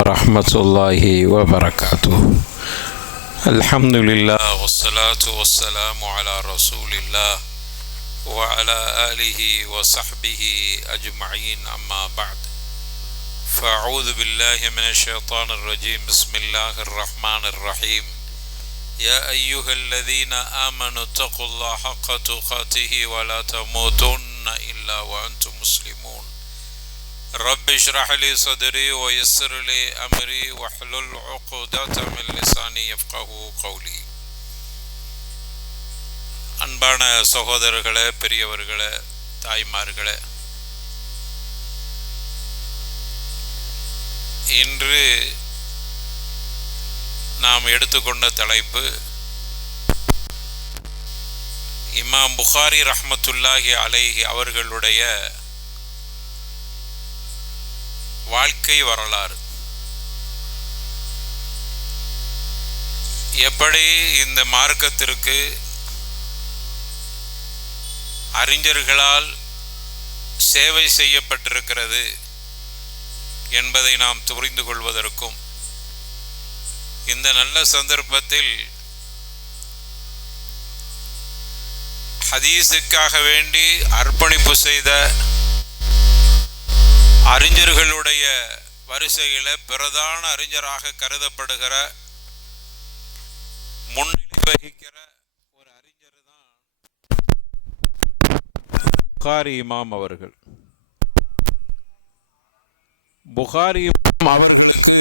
ورحمة الله وبركاته. الحمد لله والصلاة والسلام على رسول الله وعلى آله وصحبه أجمعين، أما بعد، فأعوذ بالله من الشيطان الرجيم. بسم الله الرحمن الرحيم. يا أيها الذين آمنوا اتقوا الله حق تقاته ولا تموتن إلا وأنتم مسلمون. رب اشرح لي صدري ويسر لي أمري واحلل عقدة من لساني يفقهوا قولي. அன்பான சகோதரர்களே, பெரியவர்களே, தாய்மார்களே, இன்று நாம் எடுத்துக்கொண்ட தலைப்பு இமாம் புகாரி ரஹ்மத்துல்லாஹி அலைஹி அவர்களுடைய வாழ்க்கை வரலாறு. எப்படி இந்த மார்க்கத்திற்கு அறிஞர்களால் சேவை செய்யப்பட்டிருக்கிறது என்பதை நாம் புரிந்து கொள்வதற்கும், இந்த நல்ல சந்தர்ப்பத்தில் ஹதீஸுக்காக வேண்டி அர்ப்பணிப்பு செய்த அறிஞர்களுடைய வரிசையில பிரதான அறிஞராக கருதப்படுகிற முன்னிலை வகிக்கிற ஒரு அறிஞர் தான் புகாரி இமாம் அவர்கள். புகாரி இமாம் அவர்களுக்கு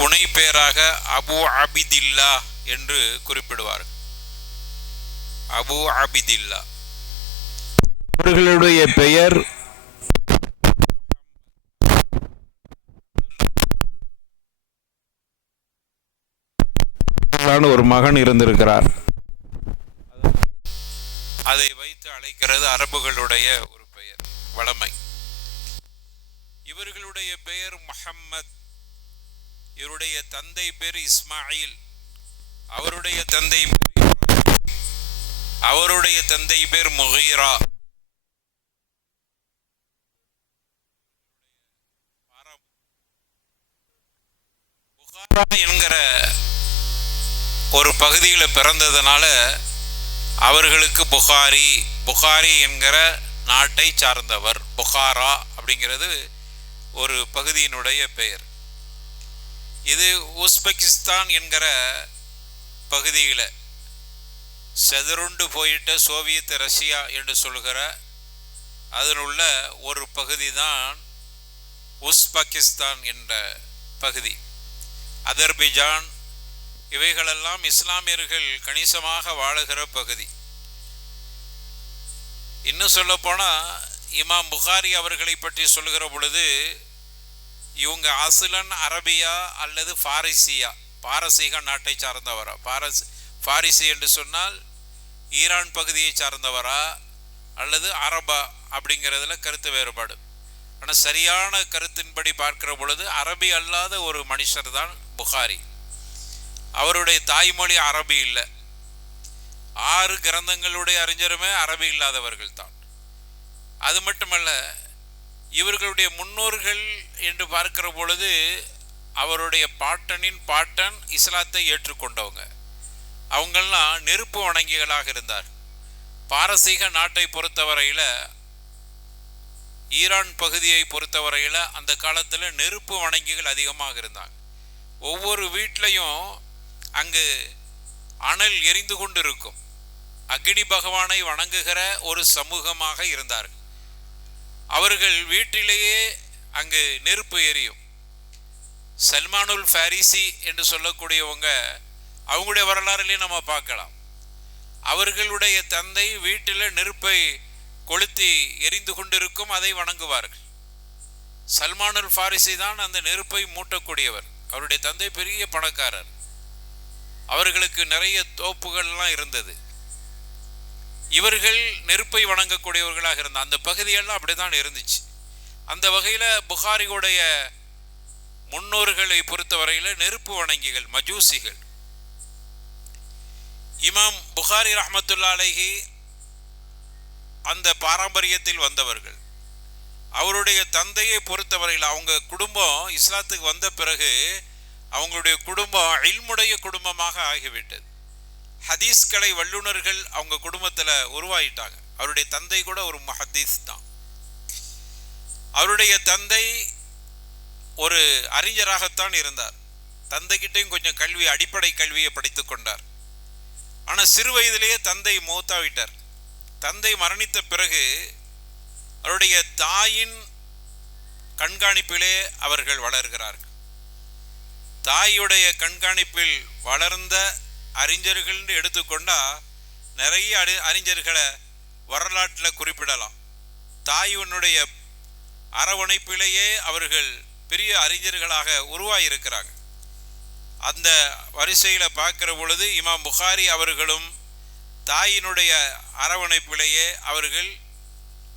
புனை பேராக அபு ஆபிதில்லா என்று குறிப்பிடுவார். அபு ஆபிதில்லா அவர்களுடைய பெயர் ஒரு மகன் இருந்திருக்கிறார். அதனால் வைத்து அழைக்கிற அரபுகளுடைய ஒரு பெயர் வளமை. இவர்களுடைய பெயர் முஹம்மத். இவருடைய தந்தை பேர் இஸ்மாயில். அவருடைய தந்தை பேர் இப்ராஹிம். அவருடைய தந்தை பேர் முகீரா. புகாரா என்கிற ஒரு பகுதியில் பிறந்ததுனால அவர்களுக்கு புகாரி, புகாரி என்கிற நாட்டை சார்ந்தவர். புகாரா அப்படிங்கிறது ஒரு பகுதியினுடைய பெயர். இது உஸ்பெகிஸ்தான் என்கிற பகுதியில் செதறுண்டு போயிட்ட சோவியத் ரஷ்யா என்று சொல்கிற அதில் உள்ள ஒரு பகுதி தான் உஸ்பெகிஸ்தான் என்ற பகுதி. அதர்பைஜான் இவைகளெல்லாம் இஸ்லாமியர்கள் கணிசமாக வாழுகிற பகுதி. இன்னும் சொல்ல போனால் இமாம் புகாரி அவர்களை பற்றி சொல்லுகிற பொழுது இவங்க அசுலன் அரபியா அல்லது பாரிசியா, பாரசீக நாட்டை சார்ந்தவரா. பாரிசி என்று சொன்னால் ஈரான் பகுதியை சார்ந்தவரா அல்லது அரபா அப்படிங்கிறதுல கருத்து வேறுபாடு. ஆனால் சரியான கருத்தின்படி பார்க்கிற பொழுது அரபி அல்லாத ஒரு மனுஷர் தான் புகாரி. அவருடைய தாய்மொழி அரபி இல்லை. 6 கிரந்தங்களுடைய அறிஞருமே அரபி இல்லாதவர்கள் தான். அது மட்டுமல்ல, இவர்களுடைய முன்னோர்கள் என்று பார்க்கிற பொழுது அவருடைய பாட்டனின் பாட்டன் இஸ்லாத்தை ஏற்றுக்கொண்டவங்க. அவங்கெல்லாம் நெருப்பு வணங்கிகளாக இருந்தார். பாரசீக நாட்டை பொறுத்தவரையில், ஈரான் பகுதியை பொறுத்தவரையில் அந்த காலத்தில் நெருப்பு வணங்கிகள் அதிகமாக இருந்தாங்க. ஒவ்வொரு வீட்லையும் அங்கு அனல் எரிந்து கொண்டு இருக்கும். அக்னி பகவானை வணங்குகிற ஒரு சமூகமாக இருந்தார்கள். அவர்கள் வீட்டிலேயே அங்கு நெருப்பு எரியும். சல்மானுல் ஃபாரிசி என்று சொல்லக்கூடியவங்க, அவங்களுடைய வரலாறுலேயே நம்ம பார்க்கலாம். அவர்களுடைய தந்தை வீட்டில் நெருப்பை கொளுத்தி எரிந்து கொண்டிருக்கும், அதை வணங்குவார்கள். சல்மானுல் ஃபாரிசி தான் அந்த நெருப்பை மூட்டக்கூடியவர். அவருடைய தந்தை பெரிய பணக்காரர். அவர்களுக்கு நிறைய தோப்புகள்லாம் இருந்தது. இவர்கள் நெருப்பை வணங்கக்கூடியவர்களாக இருந்தார். அந்த பகுதியெல்லாம் அப்படிதான் இருந்துச்சு. அந்த வகையில் புகாரியுடைய முன்னோர்களை பொறுத்தவரையில் நெருப்பு வணங்கிகள், மஜூசிகள். இமாம் புகாரி ரஹ்மத்துல்லாஹி அலைஹி அந்த பாரம்பரியத்தில் வந்தவர்கள். அவருடைய தந்தையை பொறுத்தவரையில் அவங்க குடும்பம் இஸ்லாத்துக்கு வந்த பிறகு அவங்களுடைய குடும்பம் இல்முடைய குடும்பமாக ஆகிவிட்டது. ஹதீஸ்களை வல்லுநர்கள் அவங்க குடும்பத்தில் உருவாயிட்டாங்க. அவருடைய தந்தை கூட ஒரு முஹத்தீஸ் தான். அவருடைய தந்தை ஒரு அறிஞராகத்தான் இருந்தார். தந்தைகிட்டையும் கொஞ்சம் கல்வி, அடிப்படை கல்வியை படித்து கொண்டார். ஆனால் சிறு வயதிலேயே தந்தை மௌத்தாவிட்டார். தந்தை மரணித்த பிறகு அவருடைய தாயின் கண்காணிப்பிலே அவர்கள் வளர்கிறார்கள். தாயுடைய கண்காணிப்பில் வளர்ந்த அறிஞர்கள் எடுத்துக்கொண்டா நிறைய அறிஞர்களை வரலாற்றில் குறிப்பிடலாம். தாயினுடைய அரவணைப்பிலேயே அவர்கள் பெரிய அறிஞர்களாக உருவாகியிருக்கிறாங்க. அந்த வரிசையில் பார்க்கிற பொழுது இமாம் புகாரி அவர்களும் தாயினுடைய அரவணைப்பிலேயே அவர்கள்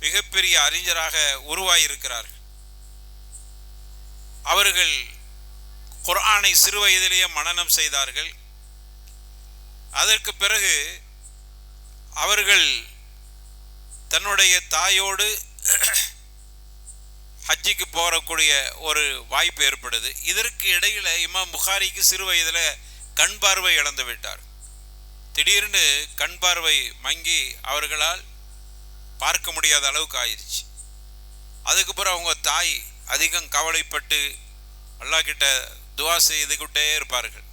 மிகப்பெரிய அறிஞராக உருவாகியிருக்கிறார்கள். அவர்கள் குர்ஆனை சிறு வயதிலேயே மனனம் செய்தார்கள். அதற்கு பிறகு அவர்கள் தன்னுடைய தாயோடு ஹஜ்ஜிக்கு போகக்கூடிய ஒரு வாய்ப்பு ஏற்படுது. இதற்கு இடையில் இமாம் புகாரிக்கு சிறு வயதில் கண் பார்வை இழந்து விட்டார். திடீர்னு கண் பார்வை மங்கி அவர்களால் பார்க்க முடியாத அளவுக்கு ஆயிடுச்சு. அதுக்கப்புறம் அவங்க தாய் அதிகம் கவலைப்பட்டு அல்லாஹ் கிட்ட துவா செய்துக்கிட்டே இருப்பார்கள்.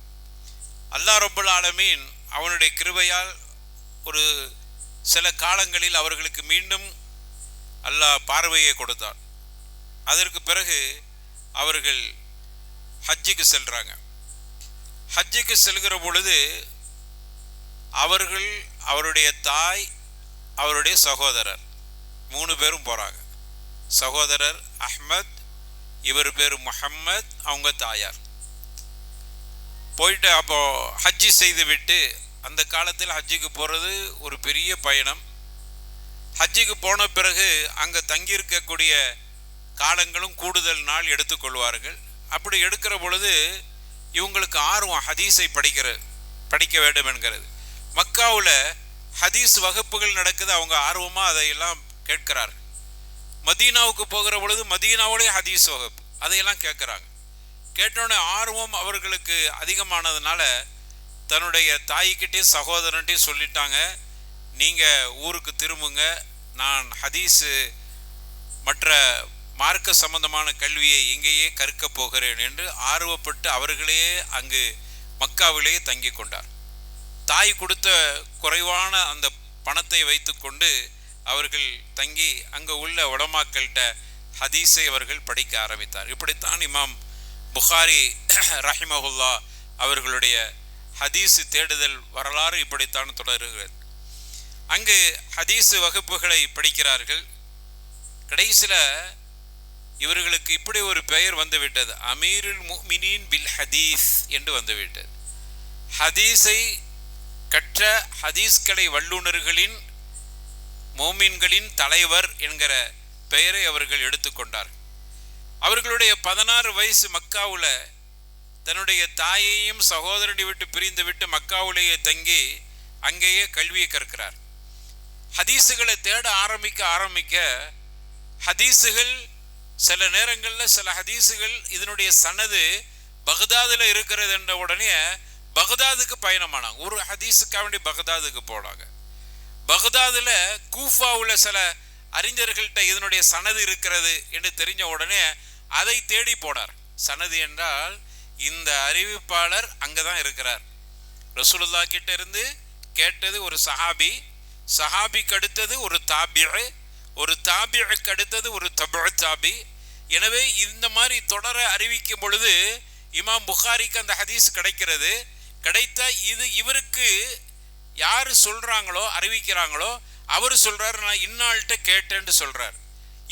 அல்லாஹ் ரப்பல் ஆலமீன் அவனுடைய கிருபையால் ஒரு சில காலங்களில் அவர்களுக்கு மீண்டும் அல்லாஹ் பார்வையை கொடுத்தார். அதற்கு பிறகு அவர்கள் ஹஜ்ஜுக்கு செல்றாங்க. ஹஜ்ஜுக்கு செல்கிற பொழுது அவர்கள், அவருடைய தாய், அவருடைய சகோதரர் 3 பேரும் போகிறாங்க. சகோதரர் அஹ்மத், இவர் பேர் முஹம்மத், அவங்க தாயார் போயிட்டு அப்போ ஹஜ்ஜி செய்து விட்டு, அந்த காலத்தில் ஹஜ்ஜுக்கு போகிறது ஒரு பெரிய பயணம். ஹஜ்ஜுக்கு போன பிறகு அங்கே தங்கியிருக்கக்கூடிய காலங்களும் கூடுதல் நாள் எடுத்துக்கொள்வார்கள். அப்படி எடுக்கிற பொழுது இவங்களுக்கு ஆர்வம் ஹதீஸை படிக்க வேண்டும் என்கிறது. மக்காவில் ஹதீஸ் வகுப்புகள் நடக்குது, அவங்க ஆர்வமாக அதையெல்லாம் கேட்கிறார்கள். மதீனாவுக்கு போகிற பொழுது மதீனாவிலே ஹதீஸ் வகுப்பு, அதையெல்லாம் கேட்குறாங்க. கேட்டோடனே ஆர்வம் அவர்களுக்கு அதிகமானதுனால தன்னுடைய தாய்கிட்டே சகோதரன்ட்டே சொல்லிட்டாங்க, நீங்கள் ஊருக்கு திரும்புங்க, நான் ஹதீஸு மற்ற மார்க்க சம்பந்தமான கல்வியை இங்கேயே கற்கப் போகிறேன் என்று ஆர்வப்பட்டு அவர்களையே அங்கு மக்காவிலேயே தங்கி கொண்டார். தாய் கொடுத்த குறைவான அந்த பணத்தை வைத்து கொண்டு அவர்கள் தங்கி அங்கே உள்ள உலமாக்கள்கிட்ட ஹதீஸை அவர்கள் படிக்க ஆரம்பித்தார். இப்படித்தான் இமாம் புகாரி ரஹிமஹுல்லா அவர்களுடைய ஹதீஸ் தேடுதல் வரலாறு இப்படித்தான் தொடர்கிறது. அங்கு ஹதீஸ் வகுப்புகளை படிக்கிறார்கள். கடைசியில் இவர்களுக்கு இப்படி ஒரு பெயர் வந்துவிட்டது, அமீருல் முஃமினீன் பில் ஹதீஸ் என்று வந்துவிட்டது. ஹதீஸை கற்ற ஹதீஸ்களை வல்லுநர்களின் மோமின்களின் தலைவர் என்கிற பெயரை அவர்கள் எடுத்துக்கொண்டார். அவர்களுடைய 16 வயசு மக்காவில் தன்னுடைய தாயையும் சகோதரனை விட்டு பிரிந்து விட்டு மக்காவிலேயே தங்கி அங்கேயே கல்வியை கற்கிறார். ஹதீஸுகளை தேட ஆரம்பிக்க ஹதீஸுகள் சில நேரங்களில் சில ஹதீஸுகள் இதனுடைய சனது பகதாதில் இருக்கிறது என்ற உடனே பகதாதுக்கு பயணமானாங்க. ஒரு ஹதீஸுக்காக வேண்டி பகதாதுக்கு போனாங்க. பகதாதில் கூஃபாவில் சில அறிஞர்கள்ட்ட இதனுடைய சனது இருக்கிறது என்று தெரிஞ்ச உடனே அதை தேடி போனார். சனது என்றால் இந்த அறிவிப்பாளர் அங்கே தான் இருக்கிறார். ரசூலுல்லாஹ் கிட்ட இருந்து கேட்டது ஒரு சஹாபி, சஹாபிக்கு அடுத்தது ஒரு தாபிஉ, ஒரு தாபிஉக்கு அடுத்தது ஒரு தபுஉ தாபி. எனவே இந்த மாதிரி தொடர அறிவிக்கும் பொழுது இமாம் புகாரிக்கு அந்த ஹதீஸ் கிடைக்கிறது. கிடைத்தா இது இவருக்கு யார் சொல்கிறாங்களோ அறிவிக்கிறாங்களோ அவர் சொல்கிறார், நான் இன்னாள்கிட்ட கேட்டேன்னு சொல்கிறார்.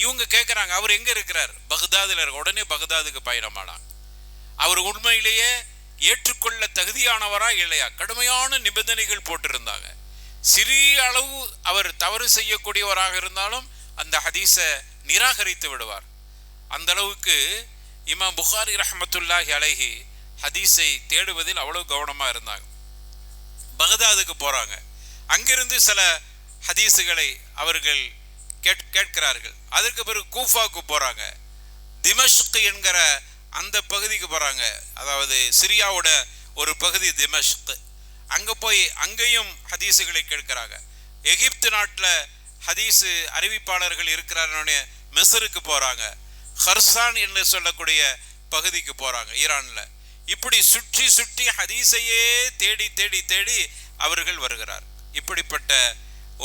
இவங்க கேட்குறாங்க, அவர் எங்கே இருக்கிறார்? பகதாதில் இருக்க. உடனே பகதாதுக்கு பயணமானாங்க. அவர் உண்மையிலேயே ஏற்றுக்கொள்ள தகுதியானவரா இல்லையா? கடுமையான நிபந்தனைகள் போட்டிருந்தாங்க. சிறிய அளவு அவர் தவறு செய்யக்கூடியவராக இருந்தாலும் அந்த ஹதீஸை நிராகரித்து விடுவார். அந்த அளவுக்கு இமாம் புகாரி ரஹ்மத்துல்லாஹி அலைஹி ஹதீஸை தேடுவதில் அவ்வளோ கவனமாக இருந்தாங்க. பகதாதுக்கு போகிறாங்க. அங்கிருந்து சில ஹதீஸுகளை அவர்கள் கேட்கிறார்கள். அதற்கு பிறகு கூஃபாவுக்கு போறாங்க, திமஷ்க் என்கிற அந்த பகுதிக்கு போறாங்க. அதாவது சிரியாவோட ஒரு பகுதி திமஷ்க். அங்க போய் அங்கேயும் ஹதீஸுகளை கேட்கிறாங்க. எகிப்து நாட்டில் ஹதீஸு அறிவிப்பாளர்கள் இருக்கிறார். மிஸ்ருக்கு போறாங்க, ஹர்சான் என்று சொல்லக்கூடிய பகுதிக்கு போறாங்க ஈரான்ல. இப்படி சுற்றி சுற்றி ஹதீஸையே தேடி தேடி தேடி அவர்கள் வருகிறார். இப்படிப்பட்ட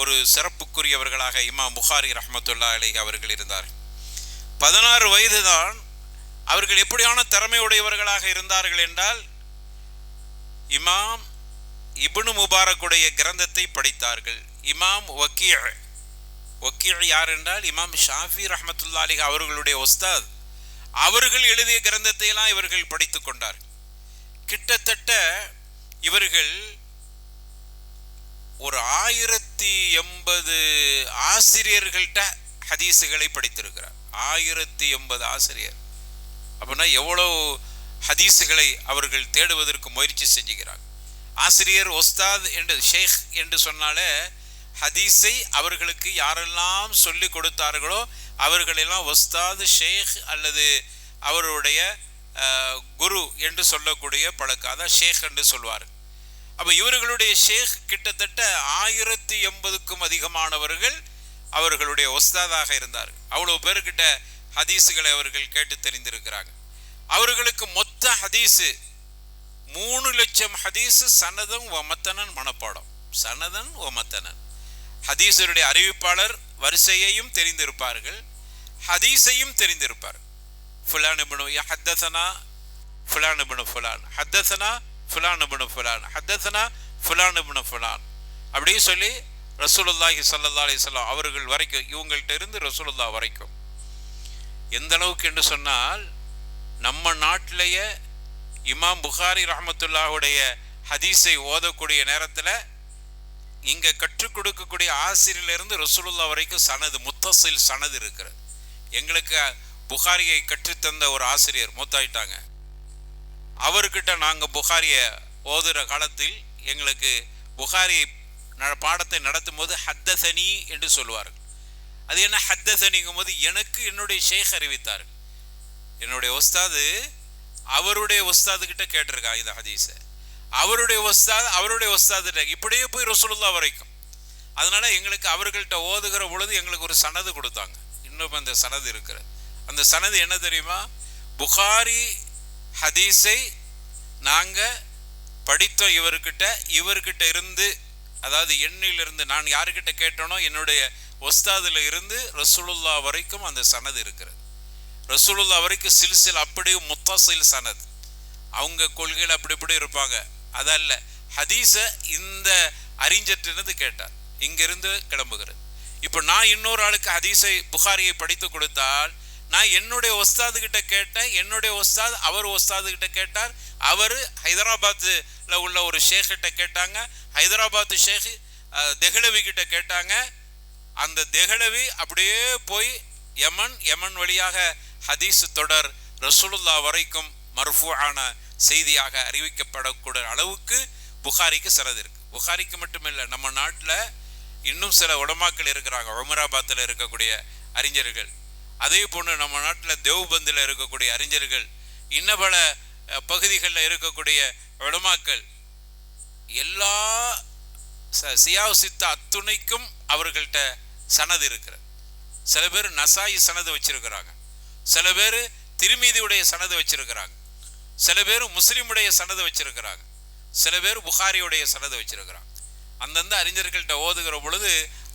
ஒரு சிறப்புக்குரியவர்களாக இமாம் புகாரி ரஹ்மத்துல்லாஹி அலைஹி அவர்கள் இருந்தார். 16 வயது தான். அவர்கள் எப்படியான திறமையுடையவர்களாக இருந்தார்கள் என்றால், இமாம் இப்னு முபாரக்குடைய கிரந்தத்தை படித்தார்கள். இமாம் வக்கீ யார் என்றால் இமாம் ஷாஃபி ரஹ்மத்துல்லாஹி அலைஹி அவர்களுடைய உஸ்தாத். அவர்கள் எழுதிய கிரந்தத்தை எல்லாம் இவர்கள் படித்துக் கொண்டார். கிட்டத்தட்ட இவர்கள் ஒரு 1080 ஆசிரியர்கள்ட்ட ஹதீஸுகளை படித்திருக்கிறார். 1080 ஆசிரியர். அப்படின்னா எவ்வளவு ஹதீஸுகளை அவர்கள் தேடுவதற்கு முயற்சி செஞ்சுக்கிறார். ஆசிரியர் ஒஸ்தாத் என்று ஷேக் என்று சொன்னாலே ஹதீஸை அவர்களுக்கு யாரெல்லாம் சொல்லி கொடுத்தார்களோ அவர்களெல்லாம் ஒஸ்தாது ஷேக் அல்லது அவருடைய குரு என்று சொல்லக்கூடிய பழக்கம். அதான் ஷேக் என்று சொல்வார். அப்போ இவர்களுடைய ஷேக் கிட்டத்தட்ட 1080க்கும் அதிகமானவர்கள் அவர்களுடைய ஒஸ்தாதாக இருந்தார். அவ்வளோ பேர்கிட்ட ஹதீஸுகளை அவர்கள் கேட்டு தெரிந்திருக்கிறாங்க. அவர்களுக்கு மொத்த ஹதீஸு 3 லட்சம் ஹதீஸு சனதன் ஒமத்தனன் மனப்பாடம். சனதன் ஒமத்தனன். ஹதீஸருடைய அறிவிப்பாளர் வரிசையையும் தெரிந்திருப்பார்கள், ஹதீஸையும் தெரிந்திருப்பார். ஃபுலான் இப்னு ஹத்தஸனா ஃபுலான் இப்னு ஃபுலான், ஹத்தஸனா ஃபுலான் இப்னு ஃபுலான், ஹத்தஸனா ஃபுலான் இப்னு ஃபுலான் அப்படியே சொல்லி ரசூலுல்லாஹி ஸல்லல்லாஹு அலைஹி வஸல்லம் அவர்கள் வரைக்கும், இவங்கள்ட்ட இருந்து ரசூலுல்லாஹ் வரைக்கும். எந்த அளவுக்கு என்று சொன்னால், நம்ம நாட்டிலேயே இமாம் புகாரி ரஹ்மத்துல்லாஹுடைய ஹதீஸை ஓதக்கூடிய நேரத்தில் இங்கே கற்றுக் கொடுக்கக்கூடிய ஆசிரியரிலிருந்து ரசூலுல்லாஹ் வரைக்கும் சனது முத்தசில் சனது இருக்கிறது. எங்களுக்கு புகாரியை கற்றுத்தந்த ஒரு ஆசிரியர் மூத்தாயிட்டாங்க. அவர்கிட்ட நாங்கள் புகாரியை ஓதுகிற காலத்தில் எங்களுக்கு புகாரி பாடத்தை நடத்தும் போது ஹத்தசனி என்று சொல்லுவார்கள். அது என்ன ஹத்தசனிங்கும் போது, எனக்கு என்னுடைய ஷேக் அறிவித்தார்கள். என்னுடைய உஸ்தாது அவருடைய உஸ்தாது கிட்ட கேட்டிருக்காங்க இந்த ஹதீஸை, அவருடைய உஸ்தாது இப்படியே போய் ரசூலுல்லாஹ் வரைக்கும். அதனால எங்களுக்கு அவர்கள்ட்ட ஓதுகிற பொழுது எங்களுக்கு ஒரு சனது கொடுத்தாங்க. இன்னும் அந்த சனது இருக்கிறது. அந்த சனது என்ன தெரியுமா? புகாரி ஹதீஸை நாங்கள் படித்தோம் இவர்கிட்ட இருந்து, அதாவது எண்ணிலிருந்து நான் யாருக்கிட்ட கேட்டனோ என்னுடைய ஒஸ்தாதுல இருந்து ரசூலுல்லாஹ் வரைக்கும் அந்த சனது இருக்கிறது. ரசூலுல்லாஹ் வரைக்கும் சில்சில் அப்படியே முத்தசில் சனத். அவங்க கொள்கையில் அப்படி இப்படி இருப்பாங்க. அதல்ல, ஹதீஸை இந்த அறிஞற்றிலிருந்து கேட்டார், இங்கிருந்து கிளம்புகிறது. இப்போ நான் இன்னொரு ஆளுக்கு ஹதீஸை புகாரியை படித்து கொடுத்தால், நான் என்னுடைய ஒஸ்தாது கிட்ட கேட்டேன், என்னுடைய ஒஸ்தாது அவர் ஒஸ்தாது கிட்ட கேட்டார், அவர் ஹைதராபாத்தில் உள்ள ஒரு ஷேக்கிட்ட கேட்டாங்க, ஹைதராபாத் ஷேக் தெஹ்லவி கிட்ட கேட்டாங்க. அந்த தெஹ்லவி அப்படியே போய் யமன் வழியாக ஹதீஸ் தொடர் ரசூலுல்லாஹ் வரைக்கும் மர்ஃபூஆன செய்தியாக அறிவிக்கப்படக்கூடிய அளவுக்கு புகாரிக்கு சனது இருக்கு. புகாரிக்கு மட்டுமில்லை, நம்ம நாட்டில் இன்னும் சில உலமாக்கள் இருக்கிறாங்க. உமராபாத்தில் இருக்கக்கூடிய அறிஞர்கள், அதே போன்று நம்ம நாட்டில் தேவ்பந்தில் இருக்கக்கூடிய அறிஞர்கள், இன்ன பல பகுதிகளில் இருக்கக்கூடிய உலமாக்கள், எல்லா சியாவு சித்தா அத்துணைக்கும் அவர்கள்ட்ட சனது இருக்கிறது. சில பேர் நசாயி சனது வச்சிருக்கிறாங்க, சில பேர் திருமீதியுடைய சனது வச்சிருக்கிறாங்க, சில பேர் முஸ்லிமுடைய சனது வச்சிருக்கிறாங்க, சில பேர் புகாரியுடைய சனது வச்சிருக்கிறாங்க. அந்தந்த அறிஞர்கள்ட்ட ஓதுகிற பொழுது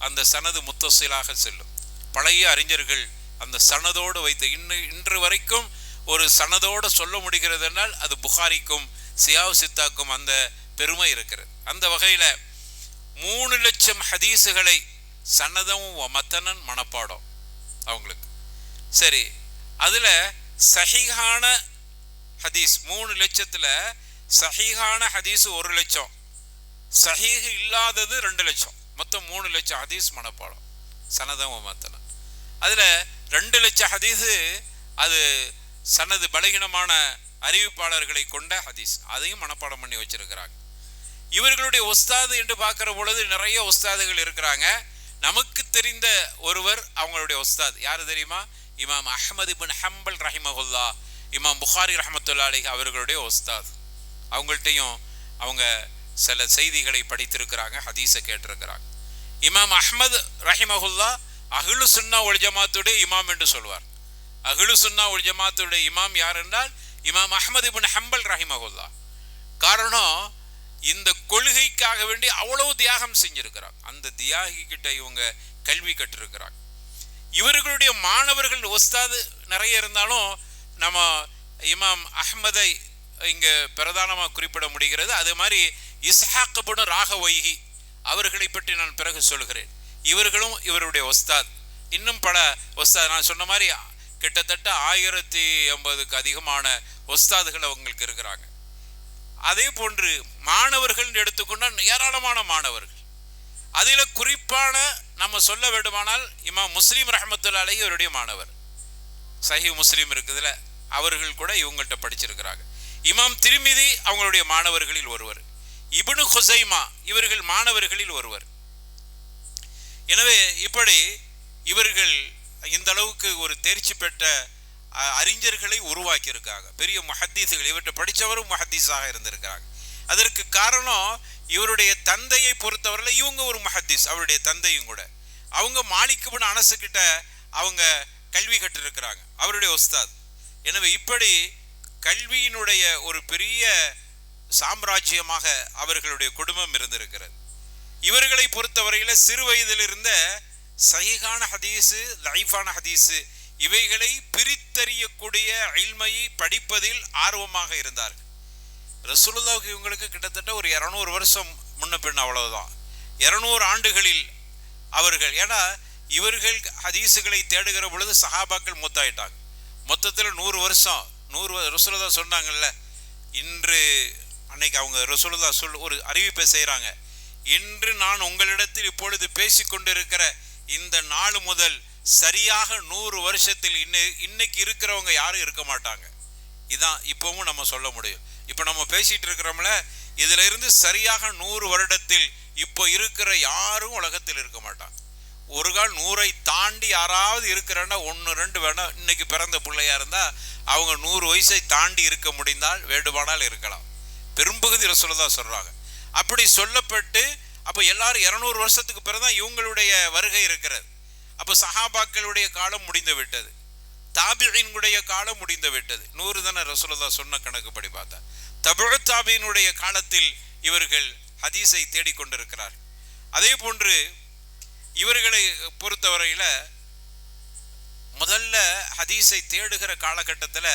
அந்த சனது முத்தசிலாக செல்லும். பழைய அறிஞர்கள் அந்த சனதோடு வைத்து இன்று வரைக்கும் ஒரு சனதோடு சொல்ல முடிகிறது என்றால் அது புகாரிக்கும் சியாவு சித்தாக்கும் அந்த பெருமை இருக்கிறது. அந்த வகையில் 3 லட்சம் ஹதீஸுகளை சனதம் மத்தனன் மனப்பாடம் அவங்களுக்கு. சரி, அதில் சஹீஹான ஹதீஸ் 3 லட்சத்தில் சஹீஹான ஹதீஸ் 1 லட்சம், சஹீஹ் இல்லாதது 2 லட்சம், மொத்தம் 3 லட்சம் ஹதீஸ் மனப்பாடம் சனதம் மத்தனன். அதில் 2 லட்சம் ஹதீஸு அது சனது பலகீனமான அறிவிப்பாளர்களை கொண்ட ஹதீஸ், அதையும் மனப்பாடம் பண்ணி வச்சிருக்கிறாங்க. இவர்களுடைய ஒஸ்தாது என்று பார்க்குற பொழுது நிறைய ஒஸ்தாதுகள் இருக்கிறாங்க. நமக்கு தெரிந்த ஒருவர் அவங்களுடைய உஸ்தாத் யாரு தெரியுமா? இமாம் அஹ்மது இப்னு ஹம்பல் ரஹிமஹுல்லா, இமாம் புகாரி ரஹ்மத்துல்லாஹி அலைஹி அவர்களுடைய உஸ்தாத். அவங்கள்ட்டையும் அவங்க சில செய்திகளை படித்திருக்கிறாங்க, ஹதீஸை கேட்டிருக்கிறாங்க. இமாம் அஹ்மது ரஹிமஹுல்லா அஹ்லு சுன்னா வல் ஜமாத்துடைய இமாம் என்று சொல்வார். அஹ்லு சுன்னா வல் ஜமாத்துடைய இமாம் யார் என்றால் இமாம் அஹ்மது இப்னு ஹம்பல் ரஹிமஹுல்லா. காரணம், இந்த கொள்கைக்காக வேண்டி அவ்வளவு தியாகம் செஞ்சிருக்கிறாங்க. அந்த தியாகி கிட்ட இவங்க கல்வி கற்றிருக்கிறாங்க. இவர்களுடைய மாணவர்கள் உஸ்தாது நிறைய இருந்தாலும் நம்ம இமாம் அஹ்மதை இங்க பிரதானமாக குறிப்பிட முடிகிறது. அதே மாதிரி இஸ்ஹாக் இப்னு ராகவைஹி அவர்களை பற்றி நான் பிறகு சொல்கிறேன். இவர்களும் இவருடைய உஸ்தாத். இன்னும் பல உஸ்தாத், நான் சொன்ன மாதிரி கிட்டத்தட்ட 1050க்கு அதிகமான உஸ்தாதுகள் அவங்களுக்கு இருக்கிறாங்க. அதே போன்று மாணவர்கள் எடுத்துக்கொண்டால் ஏராளமான மாணவர்கள். அதில் குறிப்பான நம்ம சொல்ல வேண்டுமானால் இமாம் முஸ்லிம் ரஹ்மத்துல்லாஹி அலைஹி அவருடைய மாணவர், சஹீஹ் முஸ்லிம் இருக்குதுல, அவர்கள் கூட இவங்கள்ட்ட படிச்சிருக்கிறாங்க. இமாம் திர்மிதி அவங்களுடைய மாணவர்களில் ஒருவர். இப்னு குஸைமா இவர்கள் மாணவர்களில் ஒருவர். எனவே இப்படி இவர்கள் இந்த அளவுக்கு ஒரு தேர்ச்சி பெற்ற அறிஞர்களை உருவாக்கி இருக்காங்க. பெரிய முஹத்தீஸ்கள், இவற்றை படித்தவரும் முஹத்தீஸாக இருந்திருக்கிறாங்க. அதற்கு காரணம், இவருடைய தந்தையை பொறுத்தவரையில் இவங்க ஒரு முஹத்தீஸ், அவருடைய தந்தையும் கூட. அவங்க மாலிக் இப்னு அனஸ் கிட்ட அவங்க கல்வி கற்றிருக்கிறாங்க, அவருடைய உஸ்தாத். எனவே இப்படி கல்வியினுடைய ஒரு பெரிய சாம்ராஜ்யமாக அவர்களுடைய குடும்பம் இருந்திருக்கிறது. இவர்களை பொறுத்தவரையில் சிறு வயதில் இருந்த சஹீஹான ஹதீஸு, லைஃபான ஹதீஸு இவைகளை பிரித்தறியக்கூடிய இல்மையை படிப்பதில் ஆர்வமாக இருந்தார்கள். ரசூலுல்லாஹ்வுக்கு இவங்களுக்கு கிட்டத்தட்ட ஒரு 200 வருஷம் முன்ன பின், அவ்வளவுதான். 200 ஆண்டுகளில் அவர்கள், ஏன்னா இவர்கள் ஹதீஸுகளை தேடுகிற பொழுது சஹாபாக்கள் மூத்தாயிட்டாங்க. மொத்தத்தில் 100 வருஷம். 100 ரசூலுல்லாஹ் சொன்னாங்கல்ல, இன்று அன்னைக்கு அவங்க ரசூலுல்லாஹ் ஒரு அறிவிப்பை செய்கிறாங்க. இன்று நான் உங்களிடத்தில் இப்பொழுது பேசிக்கொண்டிருக்கிற இந்த நாள் முதல் சரியாக 100 வருஷத்தில் இன்னைக்கு இருக்கிறவங்க யாரும் இருக்க மாட்டாங்க. இதான் இப்பவும் நம்ம சொல்ல முடியும். இப்போ நம்ம பேசிட்டு இருக்கிறோம்ல, இதுல இருந்து சரியாக 100 வருடத்தில் இப்போ இருக்கிற யாரும் உலகத்தில் இருக்க மாட்டாங்க. ஒரு கால் 100ஐ தாண்டி யாராவது இருக்கிறன்னா 1 2 வேணா, இன்னைக்கு பிறந்த பிள்ளையா இருந்தா அவங்க 100 வயசை தாண்டி இருக்க முடிந்தால் வேண்டுமானால் இருக்கலாம். பெரும்பகுதி ரசூலுல்லாஹ் சொல்றாங்க. அப்படி சொல்லப்பட்டு அப்போ எல்லாரும் 200 வருஷத்துக்கு பிறகுதான் இவங்களுடைய வருகை இருக்கிறது. அப்போ சஹாபாக்களுடைய காலம் முடிந்து விட்டது, தாபிஈனுடைய காலம் முடிந்து விட்டது. 100 தானே ரசூலுல்லாஹ் சொன்ன கணக்குப்படி பார்த்தா. தபுஉ தாபிஈனுடைய காலத்தில் இவர்கள் ஹதீஸை தேடிக்கொண்டிருக்கிறார். அதே போன்று இவர்களை பொறுத்தவரையில முதல்ல ஹதீஸை தேடுகிற காலகட்டத்தில்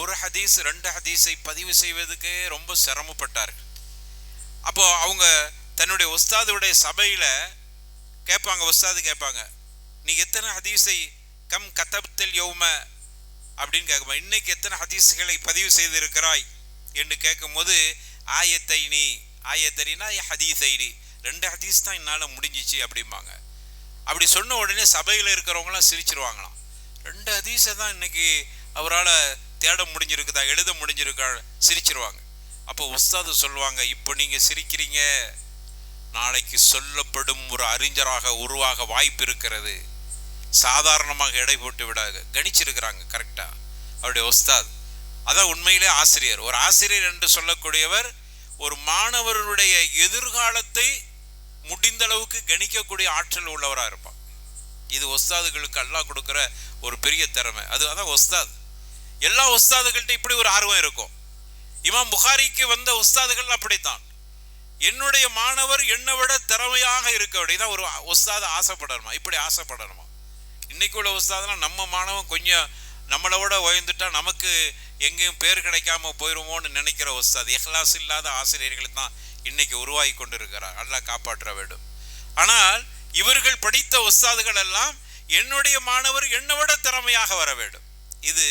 ஒரு ஹதீஸ் 2 ஹதீஸை பதிவு செய்வதுக்கே ரொம்ப சிரமப்பட்டார்கள். அப்போ அவங்க தன்னுடைய உஸ்தாதுடைய சபையில கேட்பாங்க, உஸ்தாது கேட்பாங்க, நீ எத்தனை ஹதீஸை கம் கதப்தல் யௌம அப்படின்னு கேட்குமா, இன்னைக்கு எத்தனை ஹதீஸுகளை பதிவு செய்திருக்கிறாய் என்று கேட்கும் போது ஆயத்தரினா ஹதீஸைனி, 2 ஹதீஸ் தான் என்னால் முடிஞ்சிச்சு அப்படிம்பாங்க. அப்படி சொன்ன உடனே சபையில் இருக்கிறவங்களாம் சிரிச்சிருவாங்களாம். 2 ஹதீஸை தான் இன்னைக்கு அவரால் தேட முடிஞ்சிருக்குதா, எழுத முடிஞ்சிருக்கா, சிரிச்சிருவாங்க. அப்போ உஸ்தாது சொல்லுவாங்க, இப்போ நீங்கள் சிரிக்கிறீங்க, நாளைக்கு சொல்லப்படும் ஒரு அறிஞராக உருவாக வாய்ப்பு இருக்கிறது. சாதாரணமாக எடை போட்டு விடாது. கணிச்சிருக்கிறாங்க கரெக்டா அவருடைய உஸ்தாத். அதான் உண்மையிலே ஆசிரியர். ஒரு ஆசிரியர் என்று சொல்லக்கூடியவர் ஒரு மாணவருடைய எதிர்காலத்தை முடிந்த அளவுக்கு கணிக்கக்கூடிய ஆற்றல் உள்ளவராக இருப்பார். இது உஸ்தாதுகளுக்கு அல்லாஹ் கொடுக்கிற ஒரு பெரிய திறமை. அதான் உஸ்தாத். எல்லா உஸ்தாதுகள்கிட்ட இப்படி ஒரு ஆர்வம் இருக்கும். இமாம் புகாரிக்கு வந்த உஸ்தாதுகள் அப்படித்தான். என்னுடைய மாணவர் என்னை விட திறமையாக இருக்க அப்படிதான் ஒரு உஸ்தாது ஆசைப்படணுமா, இப்படி ஆசைப்படணுமா. இன்னைக்கு உள்ள உஸ்தாதுலாம் நம்ம மாணவன் கொஞ்சம் நம்மளை விட உயர்ந்துட்டா நமக்கு எங்கேயும் பேர் கிடைக்காம போயிருமோன்னு நினைக்கிற உஸ்தாது, இஹ்லாஸ் இல்லாத ஆசிரியர்கள் தான் இன்னைக்கு உருவாகி கொண்டிருக்கிறார். அல்லாஹ் காப்பாற்ற வேண்டும். ஆனால் இவர்கள் படித்த உஸ்தாதுகள் எல்லாம் என்னுடைய மாணவர் என்னை விட திறமையாக வர வேண்டும். இது